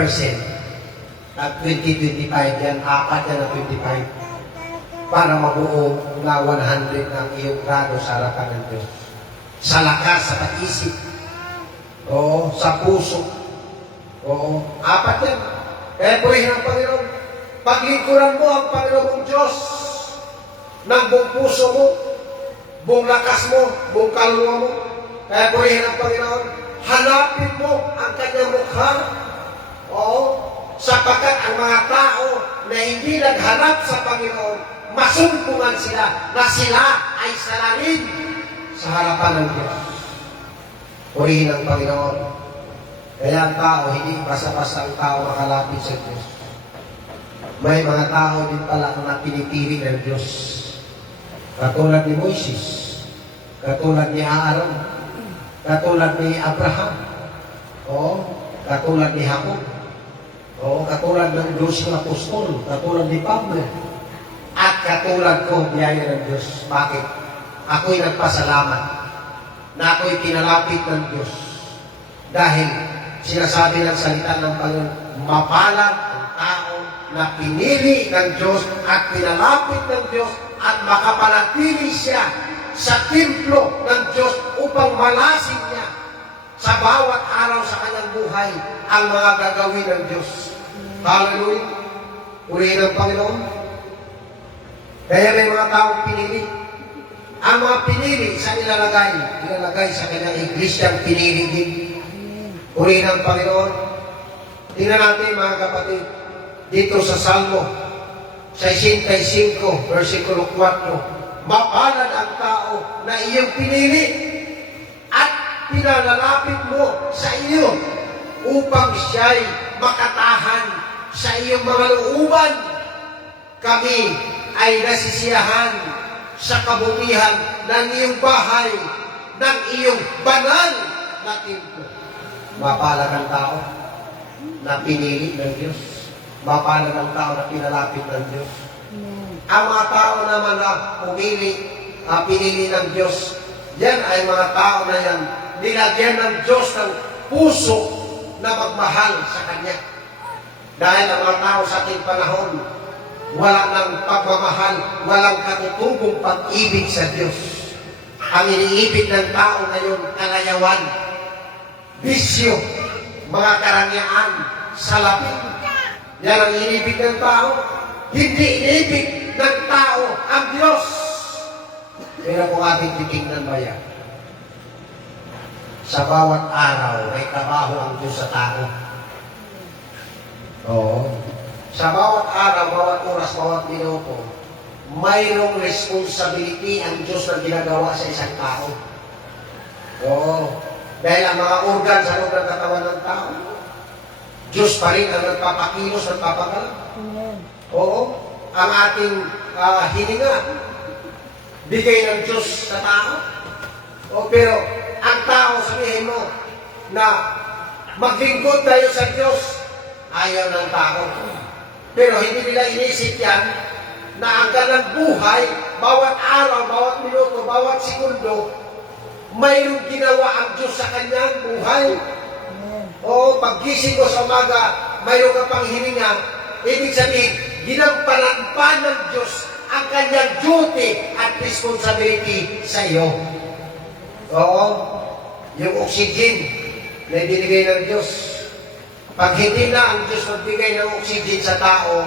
At 2025 yan, apat yan na 25. Para mabuo na 100 ng iyong grado sa harapan ng Diyos. Sa lakas, sa pag-isip. Sa puso. Apat yan. Kaya purihin ang Panginoon. Paglingkuran mo ang Panginoong Diyos ng buong puso mo, buong lakas mo, buong kaluluwa mo. Kaya purihin ang Panginoon. Hanapin mo ang kanyang mukha. Sapagkat ang mga tao na hindi naghanap sa Panginoon, masumpungan sila na sila ay salarin sa harapan ng Diyos. Purihin ang Panginoon. Kaya ang tao, hindi basta-basta ang tao makalapit sa Diyos. May mga tao din pala na pinipili ng Diyos. Katulad ni Moises, katulad ni Aaron, katulad ni Abraham, katulad ni Jacob, katulad ng 12 apostol, katulad ni Pablo, at katulad ko, biyaya ng Diyos. Bakit? Ako'y nagpasalamat na ako'y pinalapit ng Diyos. Dahil sinasabi ng salita ng Panginoon, mapalad ang tao na pinili ng Diyos at pinalapit ng Diyos at makapanatili siya sa templo ng Diyos upang malasin niya sa bawat araw sa kanyang buhay ang mga gagawin ng Diyos. Hallelujah! Purihin ang Panginoon. Kaya may mga taong pinili. Ang mga pinili sa ilalagay sa kanyang iglesyang pinili din. Uri ng Panginoon. Tingnan natin mga kapatid, dito sa Salmo 65, versikulo 4, mapalad ang tao na iyong pinili at pinalalapit mo sa iyo upang siya'y makatahan sa iyong mga looban. Kami ay nasisiyahan sa kabutihan ng iyong bahay, ng iyong banal na templo. Mapalad ang tao na pinili ng Diyos. Mapalad ang tao na pinalapit ng Diyos. Ang mga tao naman na pinili ng Diyos, yan ay mga tao na yan, nilagyan ng Diyos ng puso na magmahal sa Kanya. Dahil ang mga tao sa ating panahon, wala ng pagmamahal, walang katutubong pag-ibig sa Diyos. Ang iniibig ng tao ngayon, kalayawan, bisyo, mga karangyaan, salapi. Yan ang iniibig ng tao. Hindi iniibig ng tao ang Diyos. Pero kung ating titingnan ba yan? Sa bawat araw, may trabaho ang Diyos sa tao. Oo. Sa bawat araw, bawat oras, bawat minuto, mayroong responsibility ang Diyos na ginagawa sa isang tao. Oo. Dahil ang mga organ sa loob ng katawan ng tao, Diyos pa rin ang nagpapakilos, nagpapagalaw. Oo. Ang ating hininga, bigay ng Diyos sa tao. O, pero ang tao, sabihin mo, na maglingkod tayo sa Diyos, ayaw ng tao. Pero hindi nila inisip yan, na ang ganang buhay, bawat araw, bawat minuto, bawat segundo, mayroong ginawa ang Diyos sa kanyang buhay. O, paggising ko sa umaga, mayroong ka pang hininga, ibig sabihin, ginampanan pa ng Diyos ang kanyang duty at responsibility sa iyo. Oo, yung oxygen na ibinigay ng Diyos. Pag hindi na ang Diyos magbigay ng oxygen sa tao,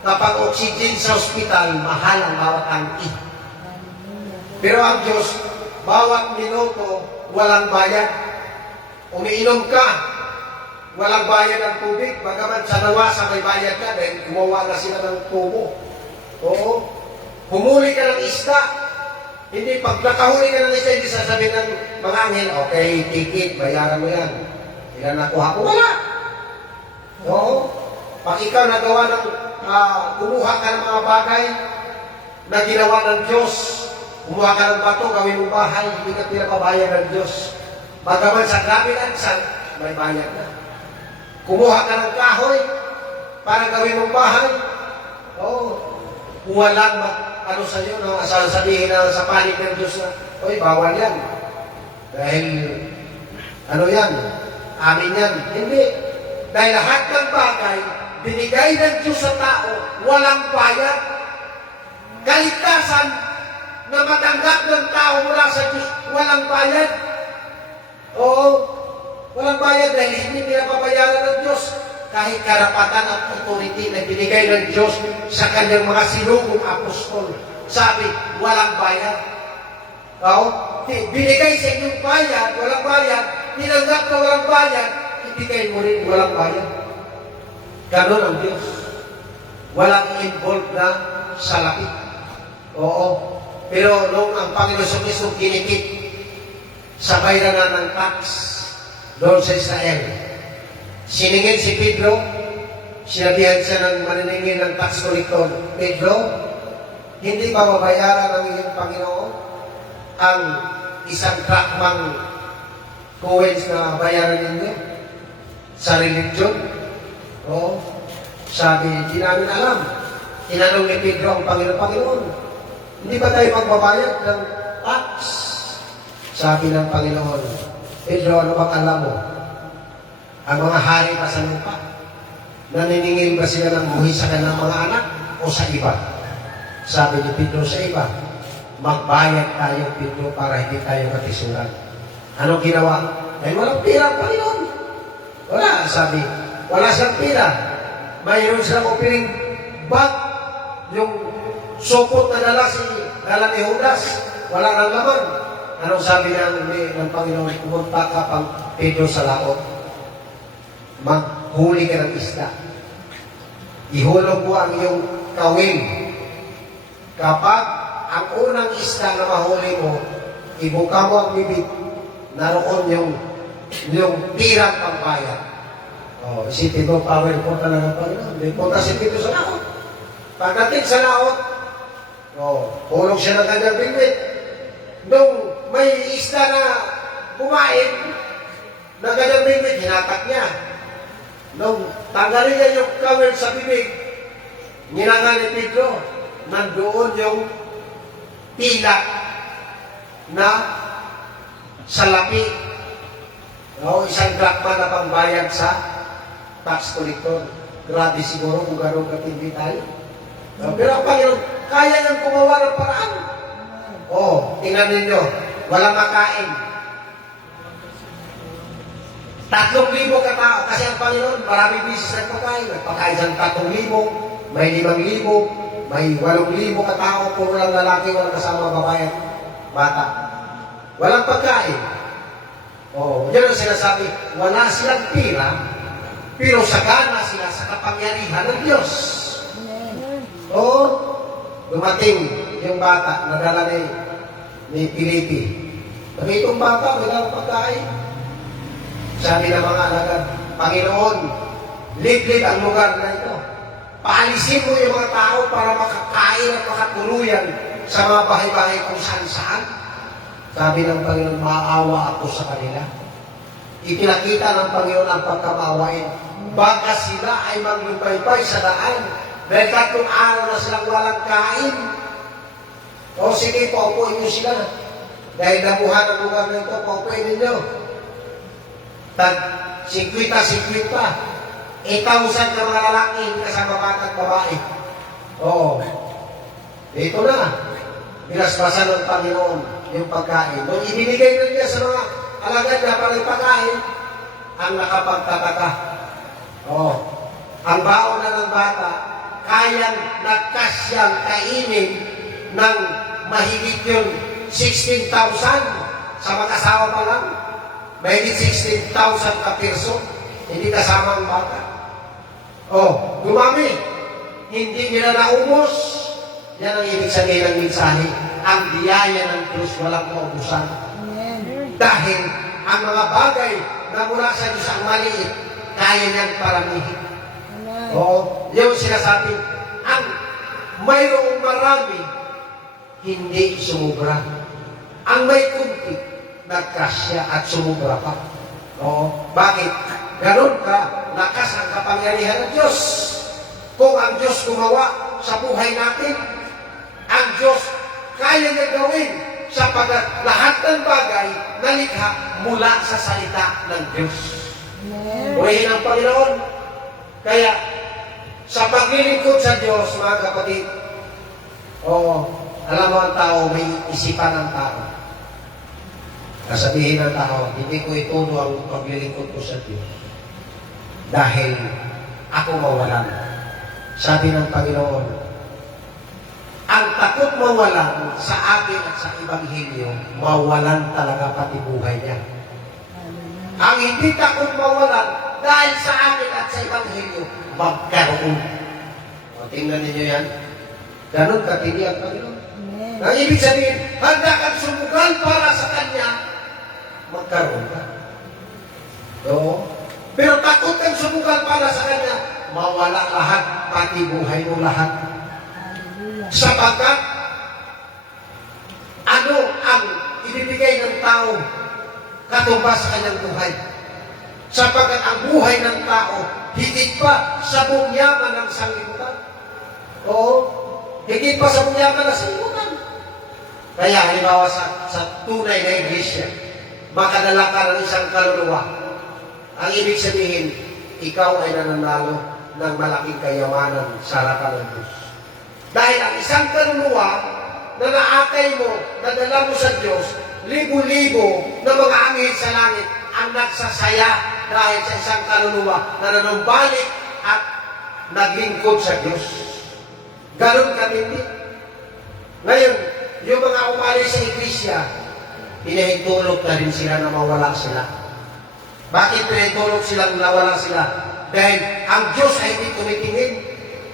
kapag oxygen sa ospital, mahal ang bawat angki. Pero ang Diyos, bawat minuto, walang bayad. Umiinom ka, walang bayad ng tubig. Bagaman sa nawasa may bayad ka dahil gumawa na sila ng tubo. Oo. Humuli ka ng isda. Hindi, pag nakahuli ka ng isda, hindi sasabihin ng mga anghel, okay, ticket, bayaran mo yan. Ilan nakuha ko? Wala. Oo. Pag ikaw nagawa ng, kumuha ka ng mga bagay na ginawa ng Diyos, kumuha ka ng bato, gawin mong bahay, hindi ka pinapabayad ng Diyos. Bagaman sa grabe lansan, may bayad na. Kumuha ka ng kahoy para gawin mong bahay. Oo. Kung walang ano sa iyo, no, sasabihin na sa panig ng Diyos na, oy, bawal yan. Dahil, ano yan? Amin yan. Hindi. Dahil lahat ng bagay, binigay ng Diyos sa tao, walang bayad. Kaligtasan na matanggap ng tao mula sa Diyos, walang bayad. Oo, walang bayad dahil hindi pinapabayaran ng Diyos. Kahit karapatan at authority na binigay ng Diyos sa kanyang mga sinugong apostol. Sabi, walang bayad. Oo, binigay sa inyong bayad, walang bayad. Tinanggap na walang bayad, ibigay mo rin walang bayad. Ganon ang Diyos. Walang involved na salapi. Oo, pero nung ang Panginoon sa Kristo kinikit, sabay na ng tax doon sa Israel. Siningin si Pedro, sinabihan siya ng maniningin ng tax collector, Pedro, hindi ba mabayaran ng iyong Panginoon ang isang drachmang coins na bayaran ninyo sa religion? Oo. Sabi, hindi namin alam. Tinanong ni Pedro ang Panginoon, hindi ba tayo magbabayad ng tax? Sabi ng Panginoon, Pedro, ano bang alam mo? Ang mga hari pa sa lupa, naniningil ba sila ng buhay sa kanilang mga anak o sa iba? Sabi ni Pedro sa iba, magbayad tayo, Pedro, para hindi tayo matisuran. Anong ginawa? Dahil walang pira ang Panginoon. Wala, sabi, wala siyang pira. Mayroon silang opening bag, yung sukot na dala ni Judas, wala nang laman. Anong sabi ng Panginoon? Pumunta ka pang Pedro sa laot. Maghuli ka ng isda. Ihulog mo ang iyong kawil. Kapag ang unang isda na mahuli mo, ibuka mo ang bibig, naroon yung tirang pangbayad. Oh, isipin mo, power po talaga Panginoon. May punta si Pedro sa laot. Pagdating sa laot, hulog siya ng kanyang bibig. Nung may isda na kumain, ng kanyang bibig, hinatak niya. Nung tanggalin niya yung cover sa bibig, ninangan ni Pedro, nandoon yung tila na salapi. Isang drachma na pangbayad sa tax collector. Grabe siguro kung gano'ng katindi tayo. Pero ang Panginoon, kaya niyang gumawa ng paraan. Tingnan ninyo, walang makain. 3,000 katao. Kasi ang Panginoon, maraming bisis nagpakain. Nagpakain sa 3,000, may 5,000, may 8,000 katao. Puro lang lalaki, walang kasama babae at bata. Walang pagkain. Yan ang sinasabi, wala silang pira, pero sagana sila sa kapangyarihan ng Diyos. Dumating yung bata, nadala ni Pilipi. Sabi itong bata, walang pagkain. Sabi ng mga alagad, Panginoon, liblib ang lugar na ito. Paalisin mo yung mga tao para makakain at makatuluyan sa mga bahay-bahay kung saan-saan. Sabi ng Panginoon, maawa ako sa kanila. Ipinakita ng Panginoon ang pagkamaawain. Baka sila ay maglupaybay sa daan dahil 3 araw na silang walang kain. Sige, paupuin nyo sila. Dahil nabuhan ang lugar na ito, paupuin ninyo. Tag 50-50. 8,000 ka mga lalaki, hindi kasama bata at babae. Dito na. Binasbasan ng Panginoon yung pagkain. Nung ibinigay na niya sa mga alagad na para ipakain, ang nakapagtataka. Ang baon na ng bata, kayang nagkasyang kainin ng mahigit yun 16,000 sa mag-asawa pa lang. Mahigit 16,000 ka perso, hindi kasama ang bata. Dumami. Hindi nila naubos. Yan ang ibig sabihin ng mensahe. Ang biyaya ng Diyos walang maubusan. Dahil ang mga bagay na mula sa Diyos ang maliit, kaya niyang paramihin. Yung sinasabi, ang mayroong marami, hindi sumubra. Ang may kunti, nagkasya at sumubra pa. Bakit? Ganon ka, lakas ang kapangyarihan ng Diyos. Kung ang Diyos gumawa sa buhay natin, ang Diyos kaya niya gawin sapagkat lahat ng bagay nalikha mula sa salita ng Diyos. Purihin ang Panginoon. Kaya, sa paglilingkod sa Diyos, mga kapatid, alam mo ang tao, may isipan ng tao. Kasabihin ng tao, hindi ko ituno ang paglilingkod ko sa Diyos. Dahil ako mawalan. Sabi ng Panginoon, ang takot mawalan sa akin at sa Ebanghelyo, mawalan talaga pati buhay niya. Ang hindi takot mawalan dahil sa akin at sa Ebanghelyo, magkaroon. Tingnan ninyo yan. Ganon katindi ang Panginoon. Ang ibig sabihin, handa kang sumugal para sa Kanya, magkaroon ka. Pero takot kang sumugal para sa Kanya, mawala lahat, pati buhay mo lahat. Sapagkat, ano ang ibibigay ng tao katumbas sa kanyang buhay? Sapagkat ang buhay ng tao, higit pa sa buong yaman ng sanglibutan. Higit pa sa buong yaman ng sanglibutan. Kaya, halimbawa sa tunay na iglesia, makadala ka ng isang kaluluwa. Ang ibig sabihin, ikaw ay nananalo ng malaking kayamanan sa harapan ng Diyos. Dahil ang isang kaluluwa na naakay mo, nadala mo sa Diyos, libo-libo na mga anghel sa langit ang nagsasaya dahil sa isang kaluluwa na nanumbalik at naglingkod sa Diyos. Ganon katindi. Ngayon, yung mga umalis sa iglesia, pinahintulog na rin sila na mawala sila. Bakit pinahintulog silang nawala sila? Dahil ang Diyos ay hindi tumitingin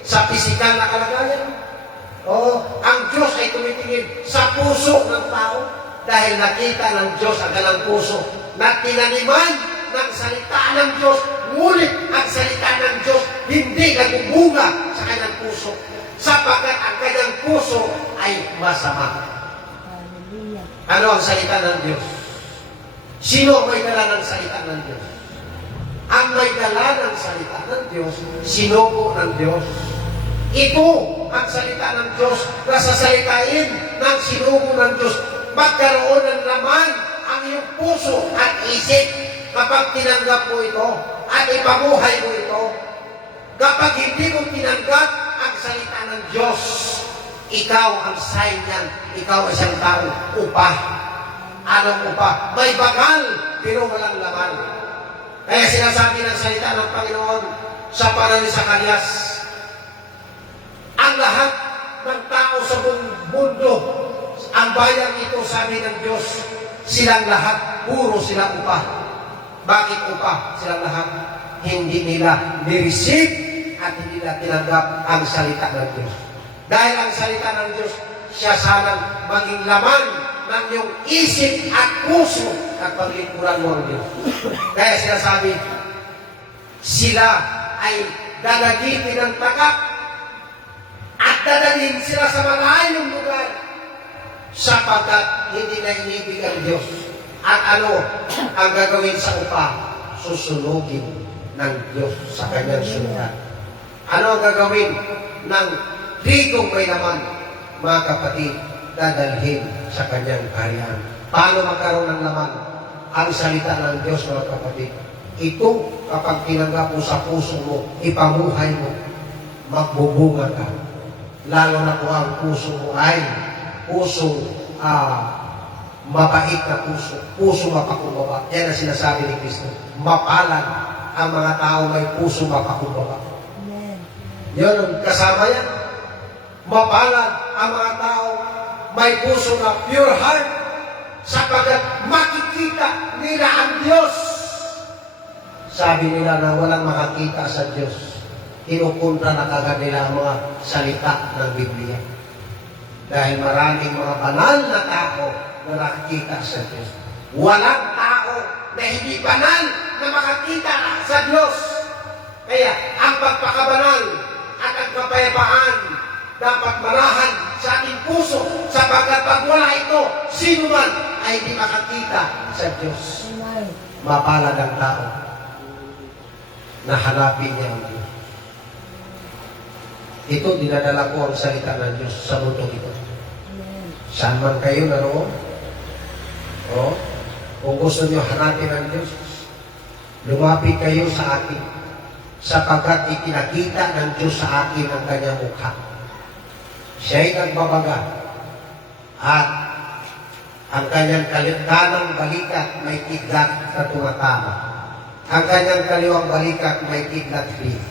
sa pisikal na kalagayan. Oo, ang Diyos ay tumitingin sa puso ng tao dahil nakita ng Diyos ang kanilang puso na tinaniman ng salita ng Diyos, ngunit ang salita ng Diyos hindi nagbubunga sa kanyang puso sapagkat ang kanyang puso ay masama. Hallelujah. Ano ang salita ng Diyos? Sino ang may dala ng salita ng Diyos? Ang may dala ng salita ng Diyos, sinugo ng Diyos. Ito ang salita ng Diyos na sasalitain ng sinugo ng Diyos. Magkaroon ng laman ang iyong puso at isip kapag tinanggap mo ito at ipamuhay mo ito. Kapag hindi mo tinanggap ang salita ng Diyos, ikaw ang sign niyan. Ikaw ay isang tao, upah. Anong upah? May bagal, pero walang laman. Kaya sinasabi ng salita ng Panginoon sa panahon ni Zacarias, ang lahat ng tao sa buong mundo, ang bayang ito, sabi ng Diyos, silang lahat, puro silang upah. Bakit upah? Silang lahat, hindi nila nireceive at hindi nila tinanggap ang salita ng Diyos. Dahil ang salita ng Diyos, siya sanang maging laman ng iyong isip at puso at paglingkuran mo ang Diyos. Kaya sinasabi, sila ay dadagitin ng takak at dadalhin sila sa malayong lugar sapagkat hindi na inibig ang Diyos. At ano ang gagawin sa upah? Susunugin ng Diyos sa kanyang sunugan. Ano ang gagawin ng trigong may laman? Mga kapatid, dadalhin sa kanyang kaharian. Paano magkaroon ng laman? Ang salita ng Diyos, mga kapatid. Ito, kapag tinanggap mo sa puso mo, ipamuhay mo, magbubunga ka. Lalo na kung ang puso mo ay puso mabait na puso, puso mapakumbaba. Yan ang sinasabi ni Kristo. Mapalad ang mga tao may puso mapakumbaba. Amen. Yan ang kasama yan. Mapalad ang mga tao may puso na pure heart sapagkat makikita nila ang Diyos. Sabi nila na walang makakita sa Diyos. Kinukontra na kagad nila ang mga salita ng Biblia. Dahil maraming mga banal na tao na nakikita sa Diyos. Walang tao na hindi banal na makakita sa Diyos. Kaya ang pagpakabanal at ang kapayapaan dapat manahan sa ating puso sapagkat pag wala ito, sino man ay hindi makakita sa Diyos. Amen. Mapalad ang tao na hanapin niya ang Diyos. Ito, dinadala ko ang salita ng Diyos sa mundo ito. Amen. Saan man kayo naroon? O, kung gusto niyo hanapin ang Diyos, lumapit kayo sa akin sapagkat ipinakita ng Diyos sa akin ang kanyang mukha. Siya'y nagbabaga at ang kanyang kanang balikat may kidlat na tumatama. Ang kanyang kaliwang balikat may kidlat rin.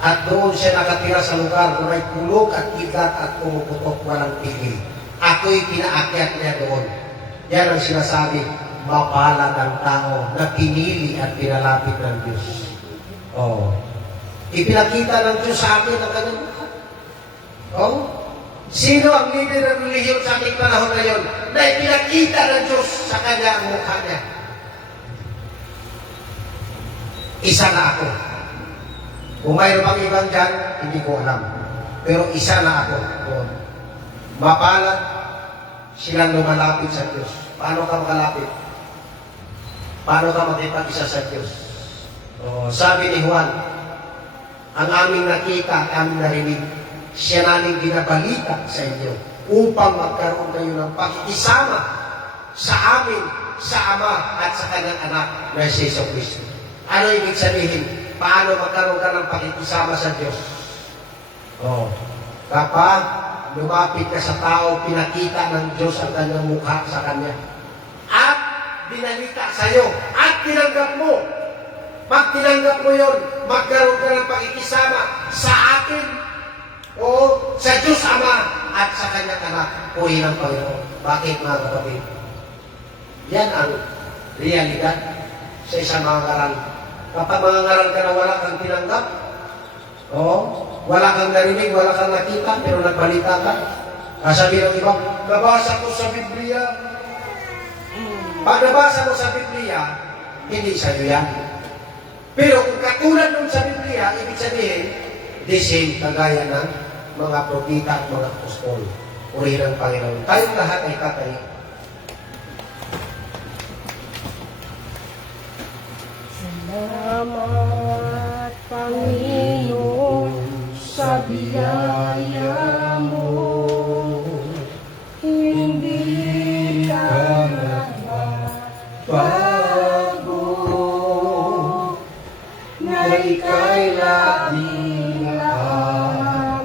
At doon siya nakatira sa lugar na may kulog at kidlat at pumuputok walang tigil. Ako'y pinaakyat niya doon. Yan ang sinasabi, mapalad ang tao na pinili at pinalapit ng Diyos. Oh. Ipinakita ng Diyos sa akin ang kanyang mukha. Oh. Sino ang leader ng relihiyon sa ating panahon ngayon na ipinakita ng Diyos sa kanya ang mukha niya? Isa na ako. Kung mayroon pang ibang dyan, hindi ko alam. Pero isa na ako. Mapalad, silang lumalapit sa Diyos. Paano ka makalapit? Paano ka makipag-isa sa Diyos? Sabi ni Juan, ang aming nakita at aming narinig, siya namin binabalita sa inyo upang magkaroon kayo ng pakikisama sa amin, sa Ama at sa kanyang anak na si Jesu Cristo. Ano ibig sabihin? Paano magkaroon ka ng pakikisama sa Diyos? Kapag lumapit ka sa tao, pinakita ng Diyos ang kanyang mukha sa kanya. At binalita sa iyo. At tinanggap mo. Pag tinanggap mo yon, magkaroon ka ng pakikisama sa akin Oo, sa Diyos Ama at sa Kanyang Anak, purihin ang Panginoon. Bakit mga kapatid? Yan ang realidad sa isang mga ngaral. Kapag mga ngaral ka na wala kang tinanggap, oo, wala kang narinig, wala kang nakita, pero nagbalita ka. Sabi ng iba, nabasa ko sa Biblia. Pag nabasa mo sa Biblia, hindi sa'yo yan. Pero kung katulad nun sa Biblia, ibig sabihin, the same kagaya ng mga propita at mga apostol. Purihin ang Panginoon. Tayong lahat ay tatay. Salamat, Panginoon, sa biyaya mo. Hindi ka nagbabago, na ika'y laging lahat,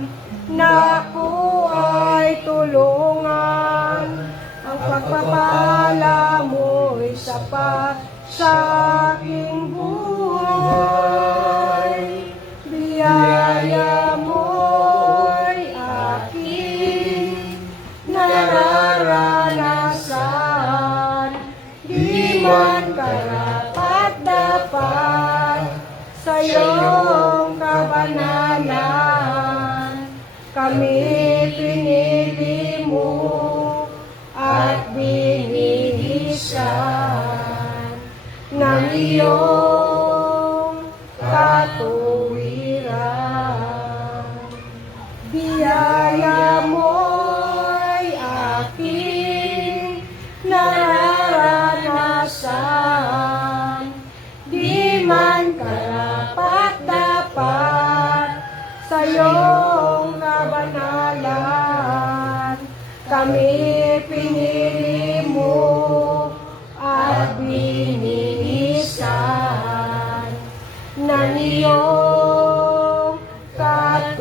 na ako ay tulungan. Ang pagpapala mo'y sapat sa aking buhay. Biyaya mo'y aking nararanasan. Di man karapat-dapat sa iyong kabanalan. Kami pinili mo at binilisan ng iyong katuwiran. Biyaya mo'y aking nararanasan. Di man karapat-dapat sa iyong kabanalan. Kami pinili mo at binilisan ng iyong katuwiran,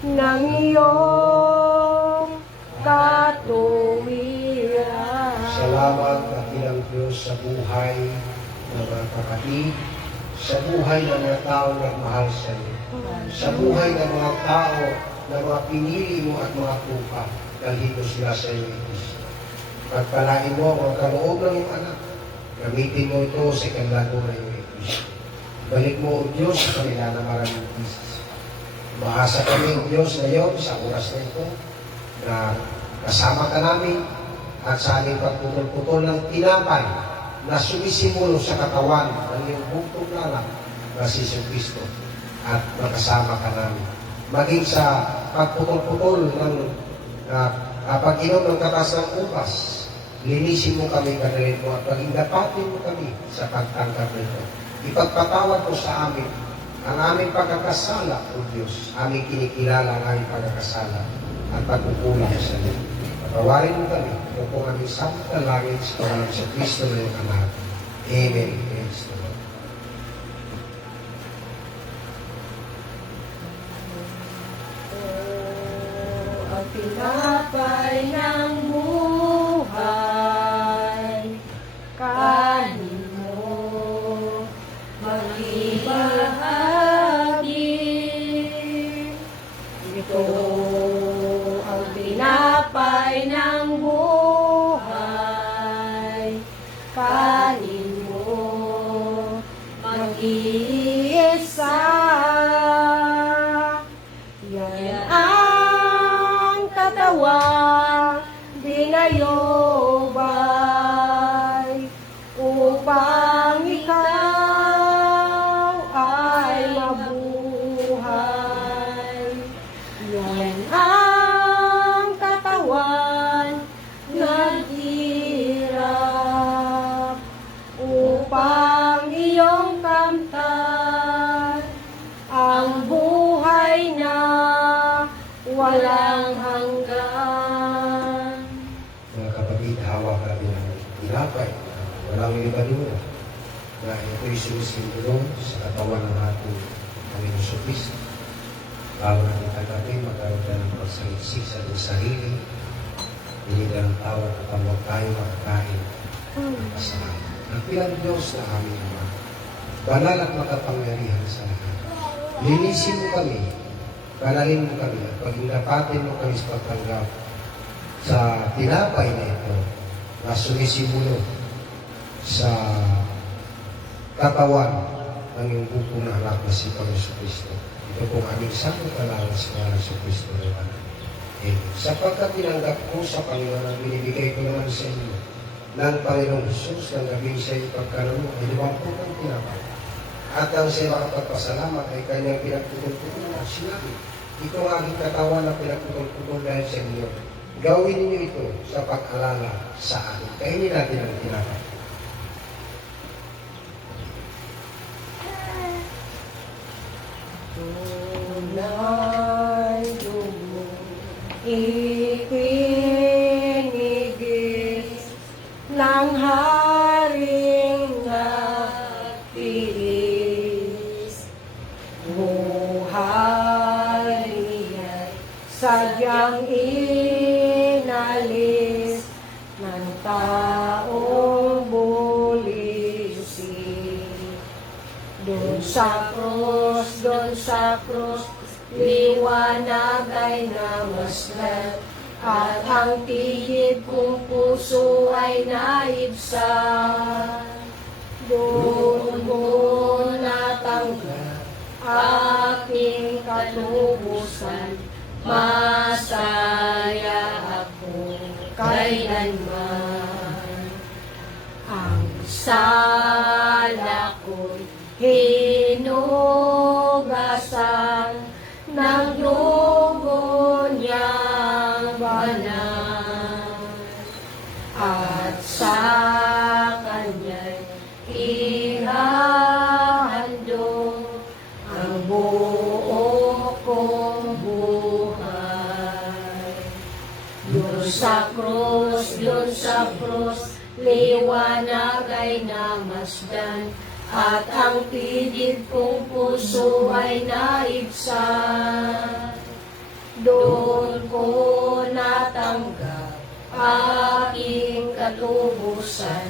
ng iyong katuwiran. Salamat dakilang Diyos sa buhay ng mga kapatid, sa buhay ng mga tao na mahal sa iyo, sa buhay ng mga tao na mga pinili mo at mga tupa, dalhin mo sila sa iyo, Kristo. Pagpalain mo ang kaloob ng iyong anak, gamitin mo ito sa kanlado ng iyong Kristo. Balik mo, O Diyos, sa kanila na maraming Jesus. Maasa kami, O Diyos, ngayon sa oras na ito, na kasama ka namin at sa aming pagputol-putol ng tinapay na sumisimulo sa katawan ng iyong bugtong lalang na si Kristo at makasama ka namin. Maging sa pagputol-putol ng pag-inom ng katas ng upas, linisin mo kami, kanilin mo, at maging dapatin mo kami sa pagtangkap nito. Ipagpatawad mo sa amin ang aming pagkakasala, O Diyos, aming kinikilala ang aming pagkakasala at pagkukulang sa iyo. Patawarin mo kami, ito po aming samot na langit sa pangalan sa Kristo na iyong anak. Amen. Praise the Lord. Ang tinapay ng buhay, kanin mo, magbahagi. Ito ang tinapay ng buhay, kanin mo, mag-iisa. Yan ang katawan, binayobay, upang ikaw ay mabuhay. Yan ang katawan, naghirap, upang iyong kamtan ang buhay na walang hanggan. Mga kapatid, hawak natin ang tinapay, walang libadura, na ito'y sumisimulo sa katawan ng ating Panginoon Kristo. Bago natin tagapin, magkaroon tayo ng pagsaliksik sa ating sarili, hindi na ng tawad at huwag tayo makakain ng kasalanan. Nagpilang Diyos na aming Ama, banal at makapangyarihan sa lahat. Linisin mo kami, panalin mo kami, at paghindapatin mo kami sa pagtanggap sa tinapay na ito na sumisimulo sa katawan ng iyong bukong na anak na si Panginoon Kristo. Ito pong aming sakot alawan sa Panginoon si Kristo naman. Sapagkat tinanggap ko sa Panginoon ang binibigay ko naman sa inyo ng Panginoong Jesus ng gabing sa iyong pagkaroon ay 50 tinapay. At ang siya makapagpasalamat ay kanyang pinagputol-putol at sinabi, ito ang aking katawan na pinagputol-putol dahil sa inyo. Gawin niyo ito sa pag-alala sa akin. Kainin natin ang tinapay. Tunay dugo, itinigis ng haring nagtiis. Buhay niya'y sadyang inalis ng taong bulisi. Doon sa krus, liwanag ay namasdan, at ang tihid kong puso ay naibsan. Doon ko natanggap aking katubusan, masaya ako kailanman. Ang sala ko'y hinugasan ng dugo niyang banal, at sa kanya'y ihahandog ang buo kong buhay. Doon sa krus, liwanag ay namasdan, at ang tinig kong puso ay naibsan. Doon ko natanggap aking katubusan,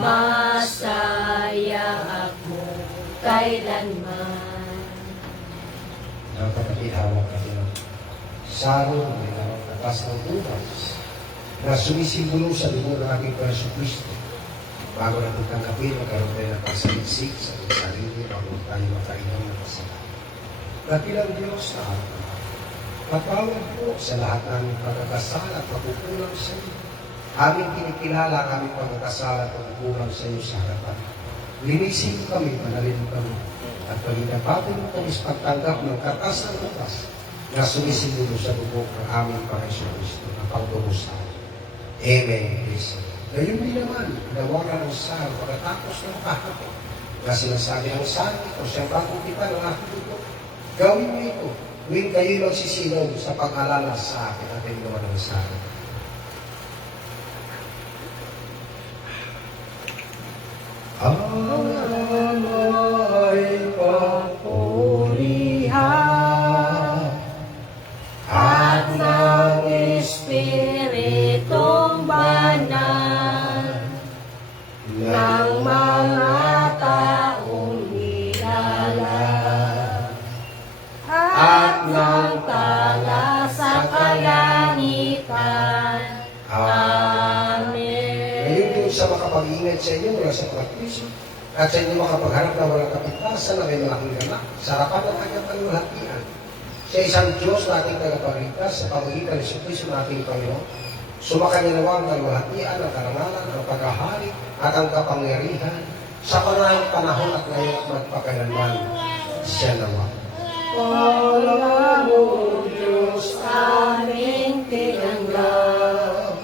masaya ako kailanman. Ang kapatid, hawak natin ang sarong may nawang katas ng bukas na sumisimbolo sa dugo ng ating Panginoon Kristo. Bago natin tanggapin, magkaroon tayo ng pasaliksik sa ating sarili bago tayo makainom ng kasalanan. Dakilang Diyos na araw, patawad po sa lahat ng pagkakasala at pagkukulang sa iyo. Aming kinikilala ang aming pagkakasala at pagkukulang sa iyo sa harapan. Linisin mo kami, panalin mo kami, at paghindapatin mo kami sa pagtanggap ng katas ng bukas na sumisimulo sa dugo ng aming Panginoon Kristo na pagtubos sa amin. Amen. Praise the Lord. Ngayon din naman, nawaran ang sal pagkatapos ng kahapon na sinasabi ang sal ito, siyang bagong kita ng aking dugo. Gawin mo ito, tuwing kayo'y magsisilaw sa pag-alala sa akin at yung naman ang sal. Alay papurihan At ng Espiritong Banal ng mga taong nilalang at ng tala sa kalangitan. Amen. Ngayon din sa makapag-iingat sa inyo mula sa mga kriso at sa inyo makapagharap na walang kapitasan na may malaking ganap sa harapan ng kanyang paluhatian. Sa isang Diyos na ating tagapagligtas sa pamagitan ng Kristo na ating Panginoon, sumakanya nawa ang kaluhatian, ang karangalan, ang paghahari at ang kapangyarihan sa panahon at ngayon at magpakailanman. Siya nawa. Panginoon Diyos aming tinanggap,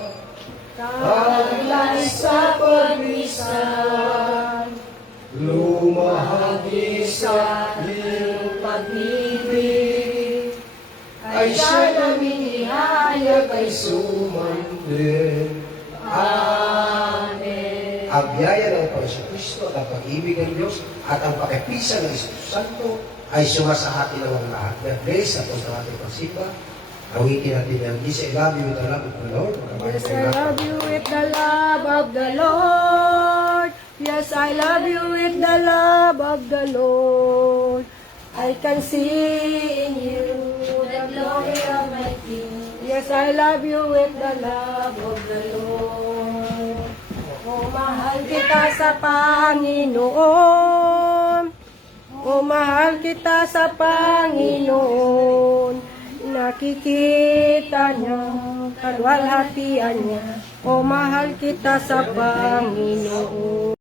taglay sa pagbisan, lumahagi sa iyong pag-ibig, ay siya namin ihayag ay sumandi. Amen. Ang biyaya ng Panginoon Kristo at ang pag-ibig ng Diyos at ang pakipisa ng Espiritu Santo ay suma sa atin ng lahat. God bless at sa ating pagsipa. Awitin natin ang Yes, I love you with the love of the Lord. Yes, I love you with the love of the Lord. Yes, I love you with the love of the Lord. I I can see in you the glory of my King. Yes, I love you with the love of the Lord. O mahal kita sa Panginoon. O mahal kita sa Panginoon. Nakikita niya, kalwalhatian niya. O mahal kita sa Panginoon.